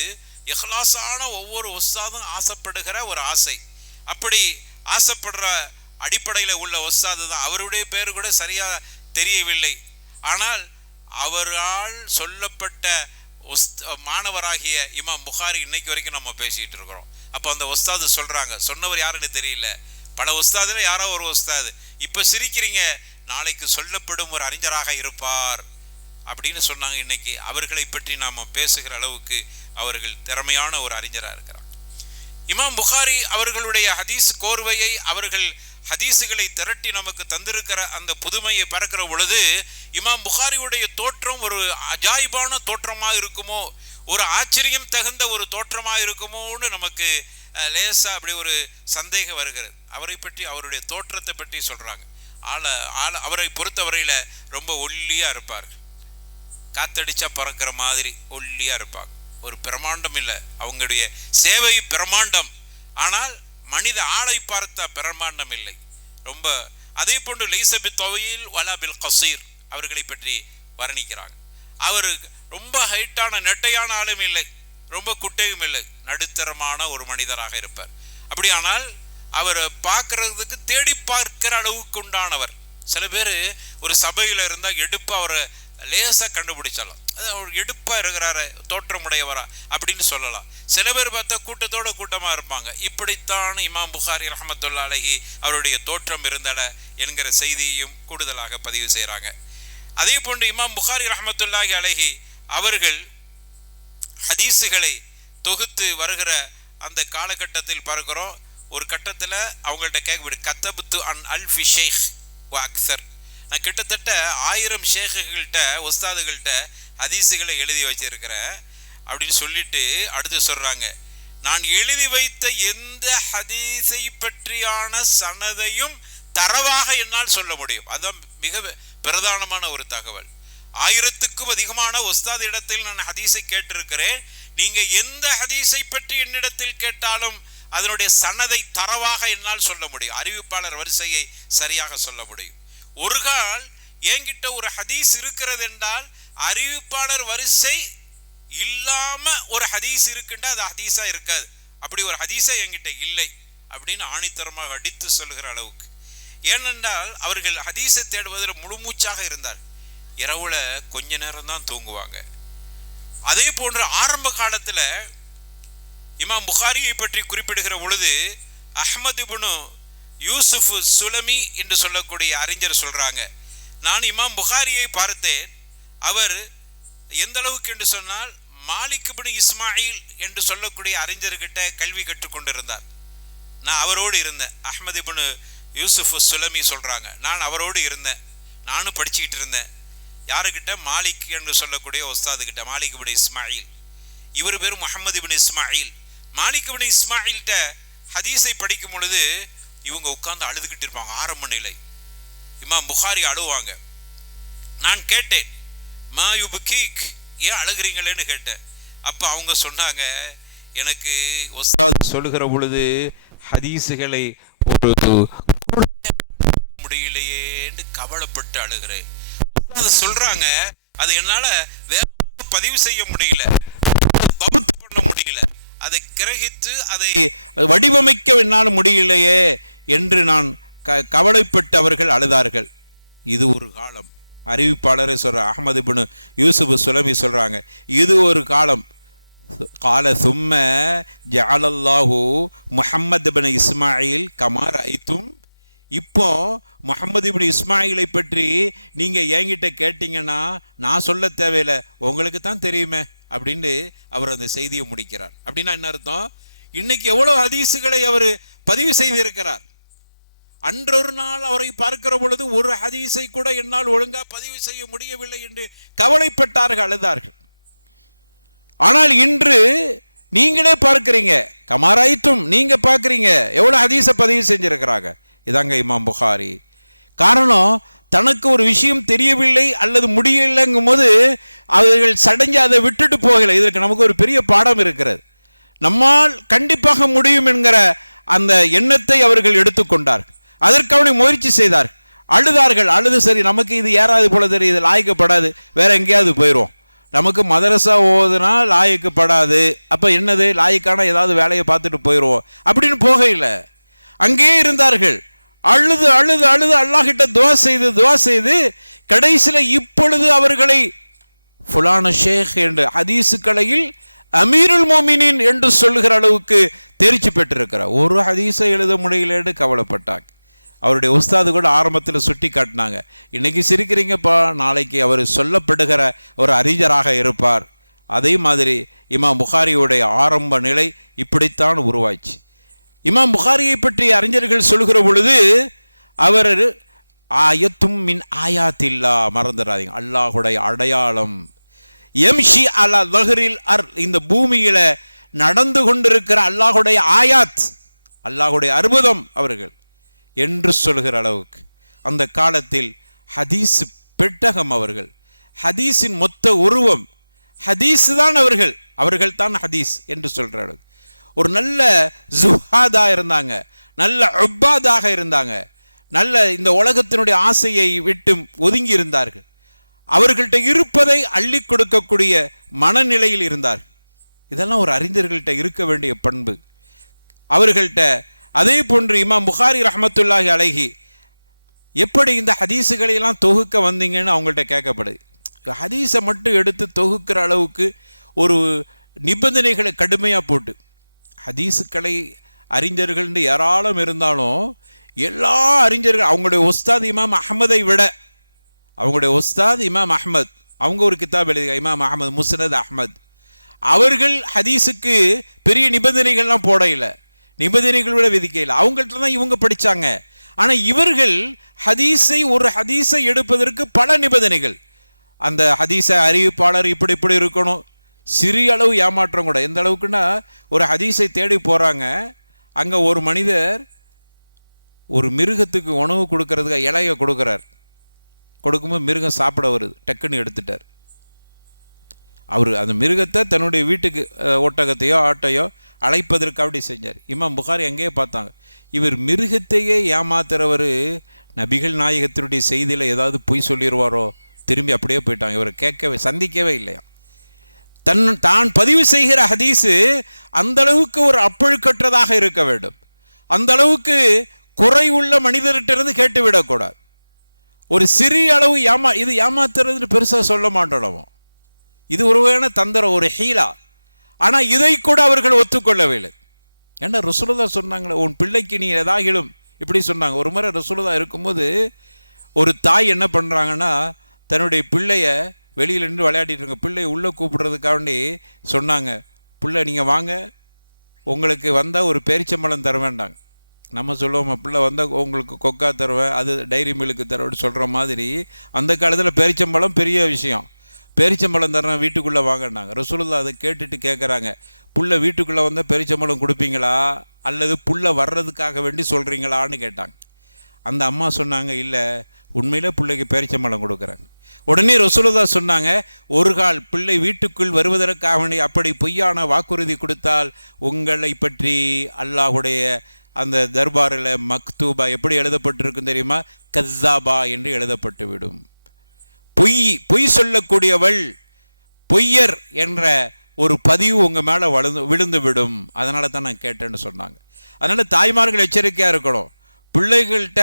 இஹ்லாஸான ஒவ்வொரு உஸ்தாதும் ஆசைப்படுகிற ஒரு ஆசை. அப்படி ஆசைப்படுற அடிப்படையில் உள்ள உஸ்தாது தான். அவருடைய பேர் கூட சரியா தெரியவில்லை, ஆனால் அவரால் சொல்லப்பட்ட மாணவராகிய இமாம் புகாரி இன்னைக்கு வரைக்கும் நம்ம பேசிட்டு இருக்கிறோம். அப்போ அந்த உஸ்தாது சொல்றாங்க, சொன்னவர் யாருன்னு தெரியல, பல உஸ்தாதுல யாரோ ஒரு உஸ்தாது. இப்ப சிரிக்கிறீங்க, நாளைக்கு சொல்லப்படும் ஒரு அறிஞராக இருப்பார் அப்படின்னு சொன்னாங்க. இன்னைக்கு அவர்களை பற்றி நாம் பேசுகிற அளவுக்கு அவர்கள் திறமையான ஒரு அறிஞராக இருக்கிறார். இமாம் புகாரி அவர்களுடைய ஹதீஸ் கோர்வையை, அவர்கள் ஹதீஸுகளை திரட்டி நமக்கு தந்திருக்கிற அந்த புதுமையை பறக்கிற பொழுது இமாம் புகாரியுடைய தோற்றம் ஒரு அஜாயிபான தோற்றமாக இருக்குமோ, ஒரு ஆச்சரியம் தகுந்த ஒரு தோற்றமாக இருக்குமோன்னு நமக்கு லேசா அப்படி ஒரு சந்தேகம் வருகிறது. அவரை பற்றி, அவருடைய தோற்றத்தை பற்றி சொல்றாங்க. அவரை பொறுத்தவரையில ரொம்ப ஒல்லியா இருப்பார்கள், காத்தடிச்சா பறக்கிற மாதிரி ஒல்லியா இருப்பாங்க. ஒரு பிரமாண்டம் இல்லை, அவங்களுடைய சேவை பிரமாண்டம், ஆனால் மனித ஆளை பார்த்த பிரமாண்டம் இல்லை. ரொம்ப அதே போன்று லைஸ பில் தவீல் வலா பில் கஸீர் அவர்களை பற்றி வர்ணிக்கிறாங்க. அவர் ரொம்ப ஹைட்டான நெட்டையான ஆளும் இல்லை, ரொம்ப குட்டையும் இல்லை, நடுத்தரமான ஒரு மனிதராக இருப்பார். அப்படியானால் அவர் பார்க்கறதுக்கு தேடி பார்க்கிற அளவுக்கு உண்டானவர். சில பேர் ஒரு சபையில் இருந்தால் எடுப்பு அவரை லேசா கண்டுபிடிச்சலாம், அது அவர் எடுப்பா இருக்கிறாரு, தோற்றமுடையவரா அப்படின்னு சொல்லலாம். சில பேர் பார்த்தா கூட்டத்தோட கூட்டமா இருப்பாங்க. இப்படித்தான் இமாம் புகாரி ரஹ்மத்துல்லாஹி அலைஹி அவருடைய தோற்றம் இருந்தன என்கிற செய்தியையும் கூடுதலாக பதிவு செய்கிறாங்க. அதே போன்று இமாம் புகாரி ரஹ்மத்துல்லாஹி அலைஹி அவர்கள் ஹதீஸுகளை தொகுத்து வருகிற அந்த காலகட்டத்தில் பார்க்கிறோம். ஒரு கட்டத்தில் அவங்கள்ட்ட கேட்க, கத்தபுத்து அன் அல்ஃபி ஷேக் வ அக்ஸர், நான் கிட்டத்தட்ட 1000 ஷேக்குகள்கிட்ட உஸ்தாதுகள்கிட்ட ஹதீஸுகளை எழுதி வச்சிருக்கிறேன் அப்படின்னு சொல்லிட்டு அடுத்து சொல்றாங்க, நான் எழுதி வைத்த எந்த ஹதீஸை பற்றியான சனதையும் தரவாக என்னால் சொல்ல முடியும். அதுதான் மிக பிரதானமான ஒரு தகவல். 1000க்கும் அதிகமான உஸ்தாது இடத்தில் நான் ஹதீஸை கேட்டிருக்கிறேன். நீங்க எந்த ஹதீஸை பற்றி என்னிடத்தில் கேட்டாலும் அதனுடைய சனதை தரவாக என்னால் சொல்ல முடியும், அறிவிப்பாளர் வரிசையை சரியாக சொல்ல முடியும். ஒரு கால் என்கிட்ட ஒரு ஹதீஸ் இருக்கிறது என்றால் அறிவிப்பாளர் வரிசை இல்லாம ஒரு ஹதீஸ் இருக்குண்டா அது ஹதீஸா இருக்காது. அப்படி ஒரு ஹதீஸா என்கிட்ட இல்லை அப்படின்னு ஆணித்தரமாக அடித்து சொல்கிற அளவுக்கு. ஏனென்றால் அவர்கள் ஹதீஸை தேடுவதில் முழுமூச்சாக இருந்தார். இரவுல கொஞ்ச நேரம் தான் தூங்குவாங்க. அதே போன்று ஆரம்ப காலத்துல இமாம் புகாரியை பற்றி குறிப்பிடுகிற பொழுது அஹ்மது இப்னு யூசுஃப் சுலமி என்று சொல்லக்கூடிய அறிஞர் சொல்றாங்க, நான் இமாம் புகாரியை பார்த்தேன். அவர் எந்த அளவுக்கு என்று சொன்னால் மாலிக் இப்னு இஸ்மாயில் என்று சொல்லக்கூடிய அறிஞர்கிட்ட கல்வி கற்றுக்கொண்டிருந்தார். நான் அவரோடு இருந்தேன். அஹ்மது இப்னு யூசுஃப் சுலமி சொல்றாங்க, நான் அவரோடு இருந்தேன், நானும் படிச்சுக்கிட்டு இருந்தேன். யாருக்கிட்ட? மாலிக் என்று சொல்லக்கூடிய உஸ்தாது கிட்ட, மாலிக் இப்னு இஸ்மாயில். இவர் பேர் முஹம்மது இப்னு இஸ்மாயில். மாலிக் இப்னு இஸ்மாயில்கிட்ட ஹதீஸை படிக்கும் பொழுது இவங்க உட்கார்ந்து அழுதுகிட்டு இருப்பாங்க. ஆரம்ப நிலை இமாம் புகாரி அழுவாங்க. நான் கேட்டேன், மா யுபுகீக், ஏன் அழுகிறீங்களேன்னு கேட்டேன். அப்ப அவங்க சொன்னாங்க, எனக்கு உஸ்தாத் சொல்லுகிற பொழுது ஹதீஸுகளை ஒரு சொல்றாங்க, வடிவமைக்க என்னால் முடியலையே என்று நான் கவலைப்பட்டு அவர்கள் அழுதார்கள். இது ஒரு காலம். அறிவிப்பாளரே சொல்ற அஹ்மது இப்னு யூசுப் சுலமி சொல்றாங்க, இது ஒரு காலம். கால சும்ம ஜஅலல்லாஹு முஹம்மது இப்னு இஸ்மாயில் கமா ரஅய்தும். இப்போ முஹம்மது இப்னு இஸ்மாயிலை பற்றி நீங்க என்கிட்ட கேட்டீங்கன்னா நான் சொல்ல தேவையில்லை, உங்களுக்கு தான் தெரியுமே அப்படின்னு அவர் அந்த செய்தியை முடிக்கிறார். அப்படின்னா என்ன அர்த்தம்? இன்னைக்கு எவ்வளவு ஹதீஸுகளை அவர் பதிவு செய்திருக்கிறார். அன்றொரு நாள் அவரை பார்க்கிற பொழுது ஒரு ஹதீஸை கூட என்னால் ஒழுங்கா பதிவு செய்ய முடியவில்லை என்று கவலைப்பட்டார்கள், அழுதார்கள். ஆனால் இன்று நீங்களே பார்க்கிறீங்க, கமாராயிட்டும் நீங்க பார்க்கிறீங்க எவ்வளவு ஹதீஸை பதிவு செஞ்சிருக்கிறாங்க. இதாங்க இமாம் புகாரி. காரணம், தனக்கு ஒரு விஷயம் தெரியவில்லை அல்லது முடியலைங்கும் போது அவர்கள் சடைஞ்சு அதை விட்டுட்டு போகலை. இதற்கு நமக்கு ஒரு பெரிய பாடம் இருக்கிறது. நம்மால் கண்டிப்பாக முடியும் என்கிற அந்த எண்ணத்தை அவர்கள் எடுத்துக்கொண்டார்கள். அதற்கு அவனை முயற்சி செய்தார். அழுதார்கள். அழுது சரி நமக்கு இது ஏறாது போல தெரியுது, லாய்க்கப்படாது, வேற எங்கேயாவது போயிடும். நமக்கு மதரசா ஓதுனா லாய்க்கப்படாது, அப்போ என்னது லாய்க்கான ஏதாவது வேலையை பார்த்துட்டு போயிடுவோம் அப்படின்னு போகையில் அங்கேயே இருந்தார்கள். அழுது அழுது அழுது அல்லாஹ்கிட்ட துவா செய்து கடைசியில் இப்பொழுது அவர்களை ஃபுலான ஷேக் என்று ஹதீஸு கலையில் அமீருல் மோமினின் என்று சொல்லுகிற அளவுக்கு தேர்ச்சி பெற்றிருக்கிறார். ஒரு ஹதீஸை எழுத முடியலன்னு கவலைப்பட்டாங்க. அவருடைய உஸ்தாது கூட ஆரம்பத்தில் சுட்டி காட்டினாங்க, இன்றைக்கி சிரிக்கிறீங்கப்பா, நாளைக்கு அவர் சொல்லப்படுகிற ஒரு அறிஞராக இருப்பார். அதே மாதிரி இமாம் புகாரியுடைய ஆரம்ப நிலை இப்படித்தான் உருவாச்சு. இமாம் புகாரியை பற்றி அறிஞர்கள் சொல்கிற பொழுது அவர் ஆயத்தும் மின் ஆயாத்தில்லா, மறந்துடாதீங்க, அல்லாஹுடைய அடையாளம். எம்ஷி அலா வஹரில் அர், இந்த பூமியில நடந்து கொண்டிருக்கிற அல்லாஹுடைய ஆயாத், அல்லாஹுடைய அற்புதம் அவர்கள் என்று சொல்கிற அளவுக்கு அந்த காலத்தில் ஹதீஸ் பெட்டகம் அவர்கள், ஹதீஸின் மொத்த உருவம் ஹதீஸ் தான் அவர்கள் தான் ஹதீஸ் என்று சொல்கிற அளவுக்கு ஒரு நல்ல ஜுஹாதா இருந்தாங்க, நல்ல உப்பாதாக இருந்தாங்க, நல்ல இந்த உலகத்தினுடைய ஆசையை விட்டு ஒதுங்கி இருந்தார்கள். அவர்கள்ட்ட இருப்பதை அள்ளி கொடுக்கக்கூடிய மனநிலையில் இருந்தார்கள். இதெல்லாம் ஒரு அறிஞர்கள்ட்ட இருக்க வேண்டிய பண்பு அவர்கள்ட்ட. அதே போன்று இமாம் புகாரி ரஹ்மத்துல்லாஹி அலைஹி எப்படி இந்த ஹதீஸுகளை எல்லாம் தொகுக்க வந்தீங்கன்னு அவங்கள்ட்ட கேட்கப்படுது. ஹதீஸை மட்டும் எடுத்து தொகுக்கிற அளவுக்கு ஒரு நிபந்தனைகளை கடுமையாக போட்டு, ஹதீஸுக்களை அறிஞர்கள்னு ஏராளம் இருந்தாலும் எல்லா அறிஞர்கள், அவங்களுடைய உஸ்தாத் இமாம் அஹ்மதை விட, அவங்களுடைய உஸ்தாத் இமாம் அஹ்மத், அவங்க ஒரு கிதாப் எழுதி இமாம் அஹ்மத் முஸ்னத் அஹ்மத், அவர்கள் ஹதீஸுக்கு பெரிய நிபந்தனைகள்லாம் போட இல்லை, நிபந்தனைகளோட விதிக்கையில் அவங்கள்ட்ட தான் இவங்க படித்தாங்க. ஆனால் இவர்கள் ஒரு ஹதீஸை எடுப்பதற்கு பல நிபந்தனைகள். அந்த ஹதீஸை அறிவிப்பாளர் இப்படி இப்படி இருக்கணும். சிறிய அளவு ஏமாற்றம் கூட. எந்த அளவுக்குன்னா, ஒரு ஹதீஸை தேடி போகிறாங்க, அங்கே ஒரு மனிதர் ஒரு மிருகத்துக்கு உணவு கொடுக்கறதுக்கு இலையை கொடுக்குறார். கொடுக்கும்போது மிருகம் சாப்பிட வருது, டக்குன்னு எடுத்துட்டார். அவர் அந்த மிருகத்தை தன்னுடைய வீட்டுக்கு ஒட்டகத்தையோ ஆட்டையோ அழைப்பதற்கு அப்படி செஞ்சார். இமாம் புகாரி எங்கேயே பார்த்தாங்க, இவர் மிருகத்தையே ஏமாத்துறவர் நபிகள் நாயகத்தினுடைய செய்தியில் ஏதாவது பொய் சொல்லிடுவாரோ, திரும்பி அப்படியே போயிட்டாங்க. இவரை சந்திக்கவே இல்லையா. தான் பதிவு செய்கிற ஹதீஸு அந்த அளவுக்கு ஒரு அப்பழுக்கற்றதாக இருக்க வேண்டும், அந்த அளவுக்கு குறை உள்ள மனிதர்கிட்ட கேட்டு விடக்கூடாது. ஒரு சிறிய அளவு இது ஏமாத்துறதுன்னு பெருசாக சொல்ல மாட்டோம், இது ஒரு வகையான தந்திரம், ஒரு ஹீலா. ஆனால் இதை கூட அவர்கள் ஒத்துக்கொள்ளவில்லை. ஏன்னா ரசூலுல்லாஹ் சொன்னாங்களே, உன் பிள்ளைக்கு நீ ஏதாகிலும் இப்படி சொன்னாங்க. ஒரு முறை ரசூலுல்லாஹ் இருக்கும்போது ஒரு தாய் என்ன பண்ணுறாங்கன்னா, தன்னுடைய பிள்ளைய வெளியில் நின்று விளையாடிட்டு இருக்க பிள்ளையை உள்ளே கூப்பிடுறதுக்காண்டி சொன்னாங்க, பிள்ளை நீங்கள் வாங்க, உங்களுக்கு வந்தால் ஒரு பேரிச்சம்பழம் தர வேண்டாங்க. நம்ம சொல்லுவோம், பிள்ளை வந்தால் உங்களுக்கு கொக்கா தருவேன், அது டைரி மில்லுக்கு தருவேன்னு சொல்கிற மாதிரி அந்த காலத்தில் பேரிச்சம்பழம் பெரிய விஷயம். பேரிச்சம்பழம் தரேன், வீட்டுக்குள்ளே வாங்கினாங்க. ரசூலுல்லாஹ் அதை கேட்டுட்டு கேட்குறாங்க, புள்ள வீட்டுக்குள்ளே வந்தால் பேரிச்சம்பழம் கொடுப்பீங்களா அல்லது புள்ள வர்றதுக்காக வேண்டி சொல்கிறீங்களான்னு கேட்டாங்க. அந்த அம்மா சொன்னாங்க, இல்லை, உண்மையிலே பிள்ளைக்கு பேரிச்சம்பழம் கொடுக்குறாங்க. உடனே ரசூலுல்லாஹ் சொன்னாங்க, ஒரு கால் பிள்ளை வீட்டுக்குள் வருவதற்காக வேண்டி அப்படி பொய்யான வாக்குறுதி கொடுத்தால் உங்களை பற்றி அல்லாஹுடைய அந்த தர்பாரில் மக்தூபா எப்படி எழுதப்பட்டிருக்கும் தெரியுமா, கஸ்ஸாபா என்று எழுதப்பட்டு விடும். பொய் சொல்லக்கூடியவள், பொய்யர் என்ற ஒரு பதிவு உங்கள் மேலே விழுந்து விடும். அதனால தான் நான் கேட்டேன்னு சொன்னாங்க. அதனால் தாய்மார்கள் எச்சரிக்கையாக இருக்கணும். பிள்ளைகள்கிட்ட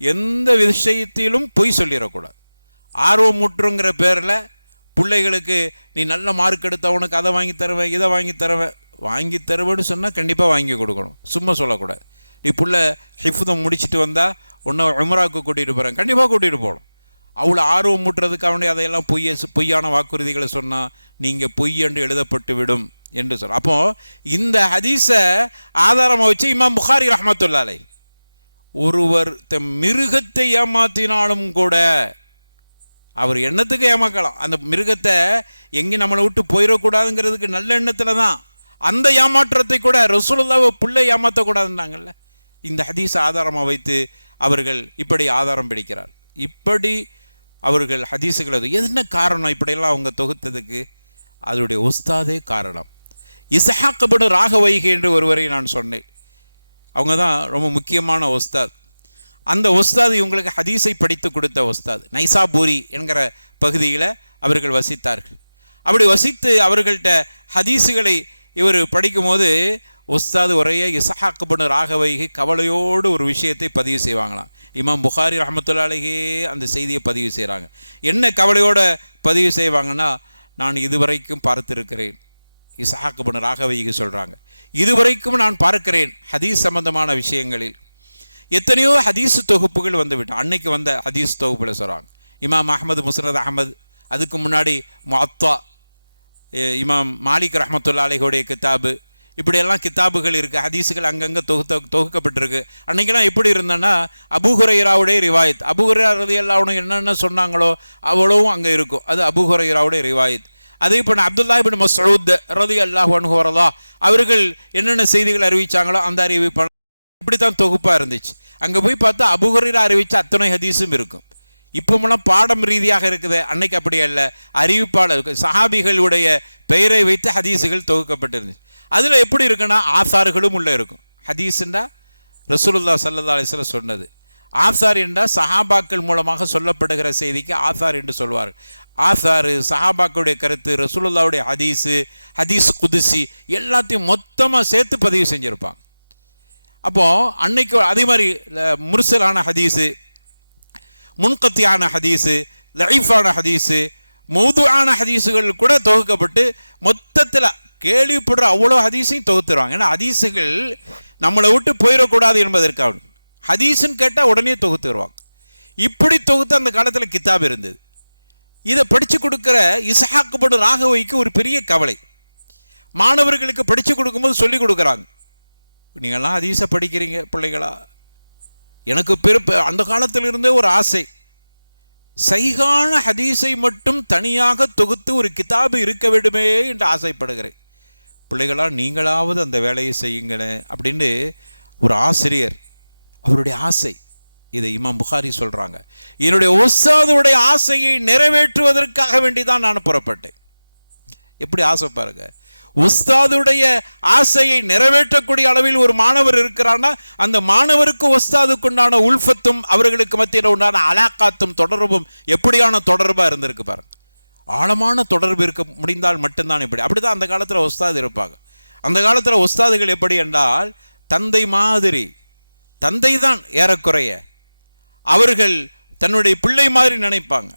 எந்த விஷயத்திலும் பொய் சொல்லிடக்கூடாது. ஆர்வமுற்றுங்கிற பேரில் பிள்ளைகளுக்கு நீ நல்ல மார்க் எடுத்தவனுக்கு அதை வாங்கி தருவேன், இதை வாங்கி தருவேன்னு சொன்னால் கண்டிப்பாக வாங்கி கொடுக்கணும், சும்மா சொல்லக்கூடாது. நீ புள்ள ஹிஃப்தம் முடிச்சுட்டு வந்தால் ஒன்று உம்ராவுக்கு கூட்டிகிட்டு போகிறேன், கண்டிப்பாக கூட்டிகிட்டு போகணும். அவ்வளோ ஆர்வம் மூட்டுறதுக்கு அவனே அதையெல்லாம் பொய்யான வாக்குறுதிகளை சொன்னால் நீங்கள் பொய் என்று எழுதப்பட்டு விடும் என்று சொல்ல. அப்போது இந்த ஹதீஸை ஆதாரமாக வச்சு இமாம் புகாரி ரஹ்மத்துல்லாஹி அலைஹி, ஒருவர் மிருகத்தை ஏமாற்றினாலும் கூட அவர் எண்ணத்துக்கு ஏமாக்கலாம். அந்த மிருகத்தை எங்கே நம்மளை விட்டு போயிடக்கூடாதுங்கிறதுக்கு நல்ல எண்ணத்தில் தான் அந்த ஏமாற்றத்தை கூட ரசூலுல்லாஹ் பிள்ளை ஏமாற்றக்கூடாதுன்னாங்கல்ல. இந்த ஹதீஸை ஆதாரமாக வைத்து அவர்கள் இப்படி ஆதாரம் பிடிக்கிறார். இப்படி அவர்கள் ஹதீஸுகள் என்ன காரணம் இப்படியெல்லாம் அவங்க தொகுத்ததுக்கு? அதனுடைய உஸ்தாதே காரணம். இஸ்ஹாக் இப்னு ராகவைஹி என்று ஒருவரை நான் சொன்னேன். அவங்க தான் ரொம்ப முக்கியமான உஸ்தாத். அந்த உஸ்தாத் இவங்களுக்கு ஹதீஸை படித்து கொடுத்த உஸ்தாத். நைசாபூரி என்கிற பகுதியில் அவர்கள் வசித்தார்கள். அப்படி வசித்து அவர்கள்ட்ட ஹதீஸுகளை இவர் படிக்கும்போது உஸ்தாது உரைய இஸ்ஹாக் இப்னு ராகவைஹி கவலையோடு ஒரு விஷயத்தை பதிவு செய்வாங்களாம். இமாம் புகாரி ரஹ்மத்துல்லாஹி அலைஹி அந்த செய்தியை பதிவு செய்கிறாங்க. என்ன கவலையோடு பதிவு செய்வாங்கன்னா, நான் இதுவரைக்கும் பார்த்திருக்கிறேன், இஸ்ஹாக் இப்னு ராகவைஹி சொல்கிறாங்க, இதுவரைக்கும் நான் பார்க்கிறேன் ஹதீஸ் சம்பந்தமான விஷயங்களில் எத்தனையோ ஹதீஸ் தொகுப்புகள் வந்து விட்டு அன்னைக்கு வந்த ஹதீஸ் தொகுப்புல சொல்கிறாங்க. இமாம் அஹமது முஸ்னத் அஹமது, அதுக்கு முன்னாடி முஅத்தா, இமாம் மாலிக் ரஹ்மத்துல்லாஹி அலைஹியோடைய கிதாபு, இப்படியெல்லாம் கிதாபுகள் இருக்குது. ஹதீஸுகள் அங்கங்கே தொகுக்கப்பட்டிருக்கு. அன்றைக்கெல்லாம் எப்படி இருந்தேன்னா அபூ ஹுரைராவுடைய ரிவாயத், அபூ ஹுரைரா ரலியல்லாஹு அன்ஹு என்னென்ன சொன்னாங்களோ அவ்வளவும் அங்கே இருக்கும். அது அபூ ஹுரைராவுடைய ரிவாயத். அதே போல் அப்துல்லா இப்னு மஸ்ஊத் ரலியல்லாஹு அன்ஹு வரதா அவர்கள் என்னென்ன செய்திகள் அறிவித்தாங்களோ அந்த அறிவிப்பான இப்படி தான் தொகுப்பாக இருந்துச்சு. அங்கே போய் பார்த்தா அபூ ஹுரைரா அறிவித்த அத்தனை ஹதீஸும் இருக்கும். இப்போமெல்லாம் பாடம் ரீதியாக இருக்குது. அன்னைக்கு அப்படி அல்ல, அறிவிப்பாளர் சஹாபிகளுடைய பெயரை வைத்து ஹதீஸுகள் தொகுக்கப்பட்டிருந்துச்சு. அதில் எப்படி இருக்குன்னா ஆசார்களும் உள்ளே இருக்கும். ஹதீஸ்ண்டா ரசூலுல்லாஹி ஸல்லல்லாஹு அலைஹி வஸல்லம் சொன்னது, ஆசார் என்றால் சஹாபாக்கள் மூலமாக சொல்லப்படுகிற செய்திக்கு ஆசார் என்று சொல்வார். ஆசாரு சஹாபாக்களுடைய கருத்து, ரசூலுல்லாஹுடைய ஹதீஸு, ஹதீஸ் குதுசி எல்லாத்தையும் மொத்தமாக சேர்த்து பதிவு செஞ்சுருப்பாங்க. அப்போது அன்னைக்கு அதே மாதிரி முர்சலான ஹதீஸு, முன்கத்தியான ஹதீஸு, லஈஃபான ஹதீஸு, மௌதுஆன ஹதீஸுகள் கூட தொகுக்கப்பட்டு மொத்தத்தில் கேள்விப்படுற அவ்வளோ ஹதீஸையும் தொகுத்துருவாங்க. ஏன்னா ஹதீஸுகள் நம்மளை விட்டு போயிடக்கூடாது என்பதற்காக ஹதீஸுன்னு கேட்டால் உடனே தொகுத்துருவாங்க. இப்படி தொகுத்து அந்த காலத்தில் கிதாப் இருந்தது. இதை படித்து கொடுக்குற இஸ்ஹாக் இப்னு ராகவைக்கு ஒரு பெரிய கவலை. மாணவர்களுக்கு படித்து கொடுக்கும்போது சொல்லி கொடுக்குறாங்க, நீங்கள்லாம் ஹதீஸை படிக்கிறீங்க பிள்ளைகளா, எனக்கு அந்த காலத்தில் இருந்தே ஒரு ஆசை, சஹீஹான ஹதீஸை மட்டும் தனியாக தொகுத்து ஒரு கிதாபு இருக்க வேண்டுமே என்று ஆசைப்படுகிறேன். பிள்ளைகளா நீங்களாவது அந்த வேலையை செய்யுங்களேன் அப்படின்னு ஒரு ஆசிரியர் அவருடைய ஆசை. இதை இமாம் புகாரி சொல்கிறாங்க, என்னுடைய உஸ்தாதுடைய ஆசையை நிறைவேற்றுவதற்காக வேண்டி தான் நான் புறப்பட்டேன். எப்படி ஆசை பாருங்க, உஸ்தாதுடைய ஆசையை நிறைவேற்றக்கூடிய அளவில் ஒரு மாணவர் இருக்கிறான்னா அந்த மாணவருக்கு உஸ்தாதுக்குண்டான உல்ஃபத்தும் அவர்களுக்கு மத்தியில் உண்டான அலாக்காத்தும் தொடர்பும் எப்படியான தொடர்பாக இருந்திருக்கு பாருங்க. ஆழமான தொடர்பு இருக்க முடிந்தால் மட்டும்தான் இப்படி. அப்படிதான் அந்த காலத்தில் உஸ்தாது இருப்பாங்க. அந்த காலத்தில் உஸ்தாதுகள் எப்படி என்றால் தந்தை மாதிரி, தந்தை தான் ஏறக்குறைய, அவர்கள் தன்னுடைய பிள்ளை மாதிரி நினைப்பாங்க.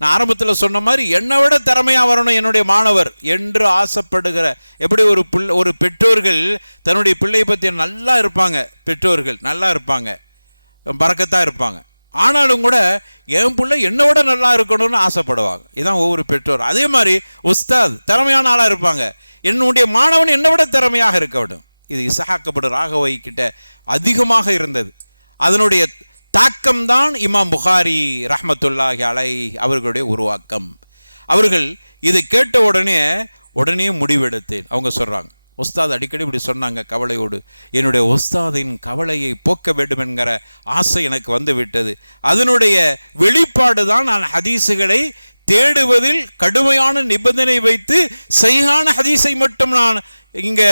நான் ஆரம்பத்தில் சொன்ன மாதிரி என்னை விட திறமையாக வரணும் என்னுடைய மாணவர் என்று ஆசைப்படுகிற, எப்படி ஒரு பெற்றோர்கள் தன்னுடைய பிள்ளையை பற்றி நல்லா இருப்பாங்க, பெற்றோர்கள் நல்லா இருப்பாங்க, பரக்கத்தாக இருப்பாங்க, ஆனாலும் கூட என் பிள்ளை என்னை விட நல்லா இருக்கணும்னு ஆசைப்படுவாங்க. இதுதான் ஒவ்வொரு பெற்றோர். அதே மாதிரி உஸ்தாத் திறமையான ஆளாக இருப்பாங்க, என்னுடைய மாணவன் என்னை விட திறமையாக இருக்க வேண்டும். இது இஸ்ஹாக் இப்னு ராகவை கிட்ட அதிகமாக இருந்தது. அதனுடைய தாக்கம்தான் இமாம் புகாரி ரஹ்மத்துல்லாஹி அலைஹி அவர்களுடைய உருவாக்கம். அவர்கள் இதை கேட்ட உடனே முடிவெடுத்தேன். அவங்க சொல்கிறாங்க, உஸ்தாத் அடிக்கடி இப்படி சொன்னாங்க கவலையோடு, என்னுடைய உஸ்தாதின் கவலையை போக்க வேண்டும் என்கிற ஆசை எனக்கு வந்து விட்டது. அதனுடைய வெளிப்பாடு தான் நான் ஹதீஸுகளை தேடுவதில் கடுமையான நிபந்தனை வைத்து சஹீஹான ஹதீஸை மட்டும் நான் இங்கே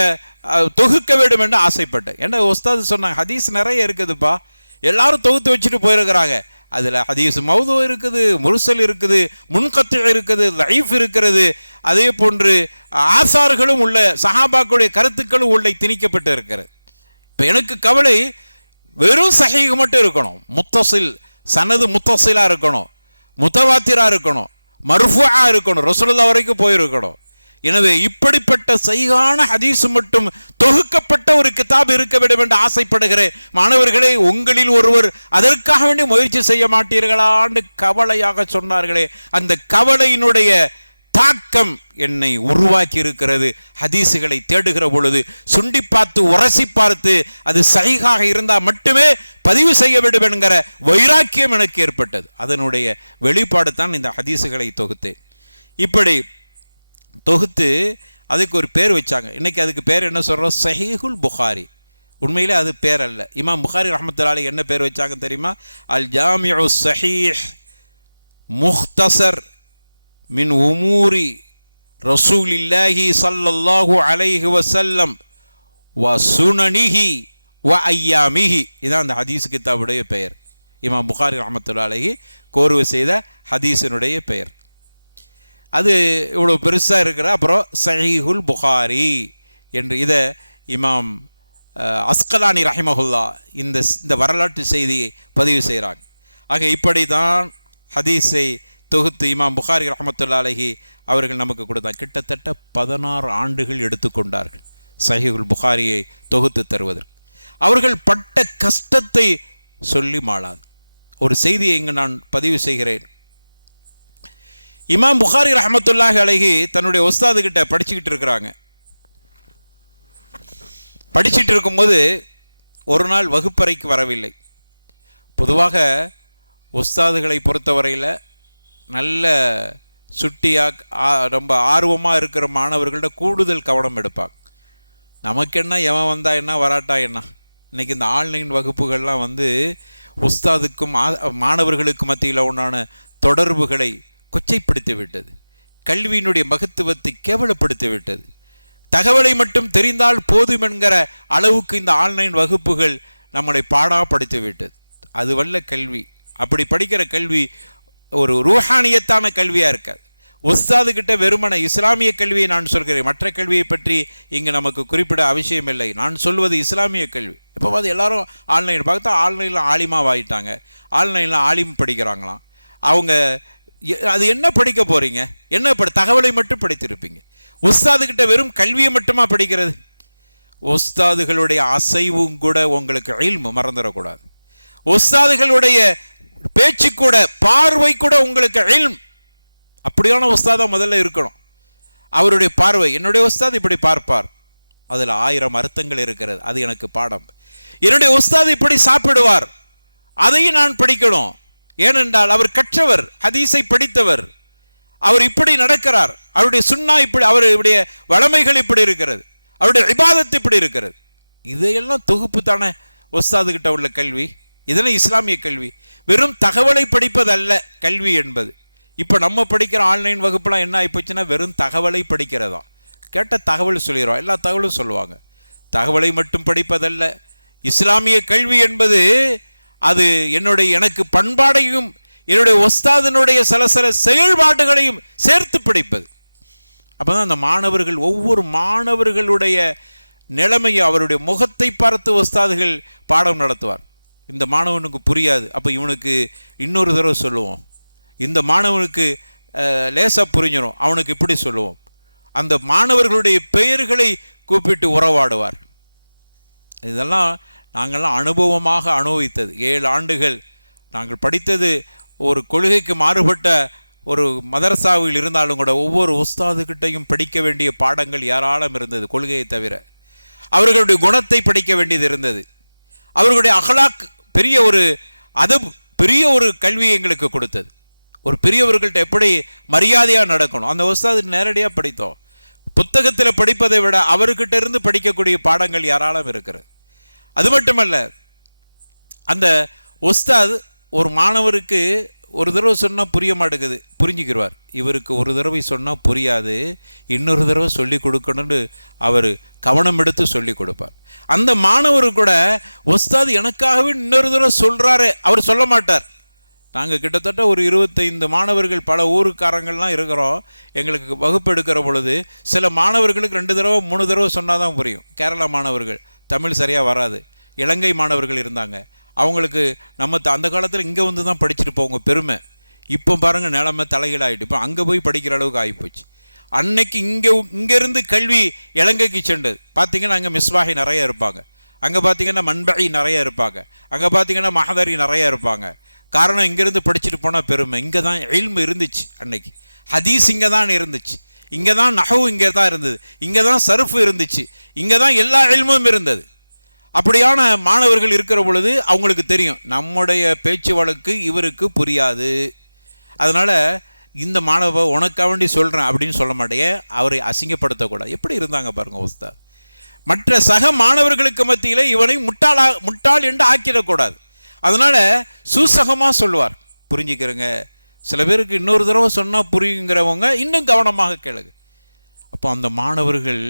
தொகுக்க வேண்டும் என்று ஆசைப்பட்டேன். ஏன்னா உஸ்தாது சொன்னாங்க, ஹதீஸ் நிறைய இருக்குதுப்பா, எல்லாரும் தொகுத்து வச்சுட்டு போயிருக்கிறாங்க. அதில் ஹதீஸ் மௌது இருக்குது, முர்சல் இருக்குது, முன்கத்து இருக்குது, லைஃப் இருக்கிறது, அதே போன்று ஆசார்களும் உள்ள, சஹாபாக்களுடைய கருத்துக்களும் உள்ள திணிக்கப்பட்டு இருக்கிறது. இப்போ எனக்கு கவலை வெறும் சஹீஹ் மட்டும் இருக்கணும், முத்தசில் சனது முத்தசிலாக இருக்கணும், முத்தவாத்திராக இருக்கணும், மர்ஃபூஆ இருக்கணும், ரசூலுல்லாஹ் வரைக்கும் போயிருக்கணும். எனவே இப்படிப்பட்ட சஹீஹான ஹதீஸ் மட்டும் தொகுக்கப்பட்ட ஒரு கிதாப் இருக்க வேண்டும் என்று ஆசைப்படுகிறேன். மாணவர்களே, உங்களில் ஒருவர் அதற்காக வேண்டி முயற்சி செய்ய மாட்டீர்களான்னு கவலையாக சொன்னார்களே, அந்த கவலையினுடைய தாக்கம் என்னை உருவாக்கி இருக்கிறது. ஹதீஸுகளை தேடுகிற பொழுது சுண்டி பார்த்து உரசி பார்த்து அது சஹீஹாக இருந்தால் மட்டுமே பதிவு செய்ய வேண்டும் என்கிற வைராக்கியம் எனக்கு ஏற்பட்டது. அதனுடைய வெளிப்பாடு தான் இந்த ஹதீஸுகளை தொகுத்தேன். இப்படி தொகுத்து அதுக்கு ஒரு பேர் வச்சாங்க. இன்னைக்கு அதுக்கு பேர் என்ன சொல்கிறோம், சஹீஹுல் புகாரி. உண்மையிலே அது பேர் அல்ல. இமாம் புகாரி ரஹ்மத்துல்லாஹி அலைஹி என்ன பேர் வச்சாங்க தெரியுமா? அல் ஜாமிஉ ஸஹீஹ் முக்தஸர் மின் உமூரி ரசூலில்லாஹி ஸல்லல்லாஹு அலைஹி வஸல்லம் வ சுனனிஹி வ அய்யாமிஹி. இதான் அந்த ஹதீஸ் கிதாபுடைய பெயர். இமாம் புகாரி ரஹ்மத்துல்லாஹி அலைஹி கோர்வு செய்த ஹதீஸினுடைய பெயர். அது இவ்வளோ பெருசாக இருக்கிற அப்புறம் சஹீஹுல் புகாரி என்று இதை இமாம் அஸ்கலானி ரஹிமஹுல்லா இந்த வரலாற்று செய்தியை பதிவு செய்கிறாங்க. ஆக இப்படி தான் ஹதீஸை தொகுத்து இமாம் புகாரி ரஹ்மத்துல்லாஹி அலைஹி அவர்கள் நமக்கு கொடுத்தாங்க. கிட்டத்தட்ட 16 ஆண்டுகள் எடுத்துக்கொண்டார்கள் சஹீஹுல் புகாரியை தொகுத்து தருவதற்கு. அவர்கள் பட்ட கஷ்டத்தை சொல்லி மாளாது. ஒரு செய்தியை இங்கு நான் பதிவு செய்கிறேன். இமாம் புகாரி ரஹ்மத்துல்லாஹி அலைஹி தன்னுடைய உஸ்தாது கிட்ட படிச்சுக்கிட்டு இருக்கிறாங்க. படிச்சுட்டு இருக்கும்போது ஒரு நாள் வகுப்பறைக்கு வரவில்லை. பொதுவாக உஸ்தாதுகளை பொறுத்தவரையில் நல்ல சுட்டியாக ரொம்ப ஆர்வமாக இருக்கிற மாணவர்கள்ட்ட கூடுதல் கவனம் எடுப்பாங்க. நமக்கு என்ன, எவன் வந்தா என்ன வராட்டா என்ன. இன்றைக்கி இந்த ஆன்லைன் வகுப்புகள்லாம் வந்து உஸ்தாதுக்கும் மாணவர்களுக்கு மத்தியில் உண்டான தொடர்புகளை கொச்சைப்படுத்தி விட்டது. கல்வியினுடைய மகத்துவத்தை கேவலப்படுத்தி விட்டது. தகவலை மட்டும் தெரிந்தால் போதும் என்கிற அளவுக்கு இந்த ஆன்லைன் வகுப்புகள் நம்மளை பாடாப்படுத்தி விட்டது. அது வல்ல கல்வி. அப்படி படிக்கிற கல்வி ஒரு ரூஹானியத்தான கல்வியாக இருக்காது. உஸ்தாதுகிட்ட வெறுமன இஸ்லாமிய கல்வியை நான் சொல்கிறேன், மற்ற கல்வியை பற்றி இங்கே நமக்கு குறிப்பிட அவசியம் இல்லை. நான் சொல்வது இஸ்லாமிய கல்வி. இப்போ பார்த்து எல்லாரும் ஆன்லைன் பார்த்தா ஆன்லைனில் ஆலிமாக ஆகிட்டாங்க, ஆன்லைனில் ஆலிம் படிக்கிறாங்களாம். அவங்க அது என்ன படிக்க போகிறீங்க? என்ன தகவலை மட்டும் படித்திருப்பீங்க. உஸ்தாதுகிட்ட வெறும் கல்வியை மட்டுமா படிக்கிறது? உஸ்தாதுகளுடைய அசைவும் கூட உங்களுக்கு இல்மு மறந்துடக்கூடாது. உஸ்தாதுகளுடைய பேச்சு கூட, பார்வை கூட உங்களுக்கு இல்ம். அப்படியான உஸ்தாதா முதல்ல இருக்கணும். அவருடைய பார்வை, என்னுடைய உஸ்தாத் இப்படி பார்ப்பார், அதில் 1000 அர்த்தங்கள் இருக்கிறது, அது எனக்கு பாடம். என்னுடைய உஸ்தாத் இப்படி சாப்பிடுவார், அதையும் நான் படிக்கணும். ஏனென்றால் அவர் கற்றவர், ஹதீஸை படித்தவர், அவர் இப்படி நடக்கிறார், அவருடைய சுன்னா இப்படி, அவருடைய வளமைகள் இப்படி இருக்கிறது, அவருடைய இபாதத் இப்படி இருக்கிறது. இதையெல்லாம் தொகுப்பு தானே உஸ்தாது கிட்ட உள்ள கல்வி. இதெல்லாம் இஸ்லாமிய கல்வி. வெறும் தகவலை படிப்பதல்ல கல்வி என்பது. இப்போ நம்ம படிக்கிற ஆன்லைன் வகுப்புலாம் என்ன ஆகிப்போச்சுன்னா வெறும் தகவலை படிக்கிறதா. கேட்ட தகவல் சொல்லிடுவோம், எல்லா தகவலும் சொல்லுவாங்க. தகவலை மட்டும் படிப்பதல்ல இஸ்லாமிய கல்வி என்பது. அது எனக்கு பண்பாடையும் என்னுடைய உஸ்தாதினுடைய சில செயல்பாடுகளையும் சேர்த்து படிப்பது. அப்போ தான் அந்த மாணவர்கள், ஒவ்வொரு மாணவர்களுடைய நிலைமையை, அவருடைய முகத்தை பார்த்து உஸ்தாதுகள் பாடம் நடத்துவார். இந்த மாணவனுக்கு புரியாது, அப்போ இவனுக்கு இன்னொரு தடவை சொல்லுவோம். இந்த மாணவனுக்கு லேசாக புரிஞ்சிடும், அவனுக்கு இப்படி சொல்லுவோம். அந்த மாணவர்களுடைய பெயர்களை கூப்பிட்டு உறவாடுவார். இதெல்லாம் நாங்கள்லாம் அனுபவமாக அனுபவித்தது. 7 ஆண்டுகள் நாங்கள் படித்தது ஒரு கொள்கைக்கு மாறுபட்ட ஒரு மதரசாவில் இருந்தாலும் கூட ஒவ்வொரு உஸ்தாதுகிட்டையும் படிக்க வேண்டிய பாடங்கள் ஏராளம் இருந்தது. கொள்கையை தவிர அவர்களுடைய குணத்தை படிக்க வேண்டியது இருந்தது. அவர்களுடைய அகலாக் பெரிய ஒரு பெரிய ஒரு கல்வியை எங்களுக்கு கொடுத்தது. ஒரு பெரியவர்கள்ட்ட எப்படி மரியாதையாக நடக்கணும், அந்த உஸ்தாது நேரடியாக படித்தோம். புத்தகத்தில் படிப்பதை விட அவர்கிட்ட இருந்து படிக்கக்கூடிய பாடங்கள் ஏராளம் இருக்கிறது. அது மட்டுமல்ல, அந்த உஸ்தாத் ஒரு மாணவருக்கு ஒரு தடவை சொன்னால் புரிய மாட்டேங்குது, புரிஞ்சுக்கிடுவார். இவருக்கு ஒரு தடவை சொன்னால் புரியாது, இன்னொரு தடவை சொல்லி கொடுக்கணும்னு அவர் கவனம் எடுத்து சொல்லி கொடுப்பார். அந்த மாணவர் கூட உஸ்தாத் எனக்காகவே இன்னொரு தடவை சொல்கிறாரு, அவர் சொல்ல மாட்டார். நாங்கள் கிட்டத்தட்ட ஒரு 25 மாணவர்கள், பல ஊருக்காரங்கள்லாம் இருக்கிறோம். எங்களுக்கு வகுப்பு எடுக்கிற பொழுது சில மாணவர்களுக்கு 2 தடவை 3 தடவை சொன்னால் தான் புரியும். கேரளா மாணவர்கள், தமிழ் சரியாக வராது. இலங்கை மாணவர்கள் இருந்தாங்க. அவங்களுக்கு நம்ம அந்த காலத்தில் இங்கே வந்து தான் படிச்சுட்டு போங்க பெருமை. இப்போ பாருங்கள் நிலைமை தலைகீழாகிட்டு, இப்போ அங்கே போய் படிக்கிற அளவுக்கு ஆகிப்போச்சு. அன்னைக்கு இங்கேருந்து கல்வி இலங்கைக்கு சென்றது. பார்த்திங்கன்னா அங்கே மிஸ்வாஹி நிறைய இருப்பாங்க, அங்கே பார்த்திங்கன்னா மண்பகி நிறைய இருப்பாங்க, அங்கே பார்த்திங்கன்னா மஹதரி நிறைய இருப்பாங்க. காரணம், இங்கேருந்து படிச்சுட்டு போனால் பெருமை. இங்கே தான் இல்மு இருந்துச்சு. அன்னைக்கு ஹதீஸ் இங்கே தான் இருந்துச்சு, இங்கே தான் நஹவு இங்கே தான் இருந்தது, இங்கே தான் சர்ஃபு இருந்துச்சு, இங்கே தான் எல்லா இல்மும் இருந்தது. அப்படியான மாணவர்கள் இருக்கிற பொழுது அவங்களுக்கு தெரியும் நம்முடைய பேச்சு வழக்கு இவருக்கு புரியாது, அதனால் இந்த மாணவ உனக்காக வேண்டி சொல்கிறேன் அப்படின்னு சொல்ல மாட்டேன், அவரை அசிங்கப்படுத்தக்கூடாது. எப்படி இருந்தாங்க பாருங்கள் உஸ்தாத். மற்ற சக மாணவர்களுக்கு மத்தியில் இவனை முட்டாள் என்று ஆக்கிடக்கூடாது. அதனால் சூசகமாக சொல்லுவார், புரிஞ்சுக்கிறேங்க. சில பேருக்கு இன்னொரு தடவை சொன்னால் புரியுங்கிறவங்க இன்னும் கவனமாக கேளுங்க. அப்போ அந்த மாணவர்கள்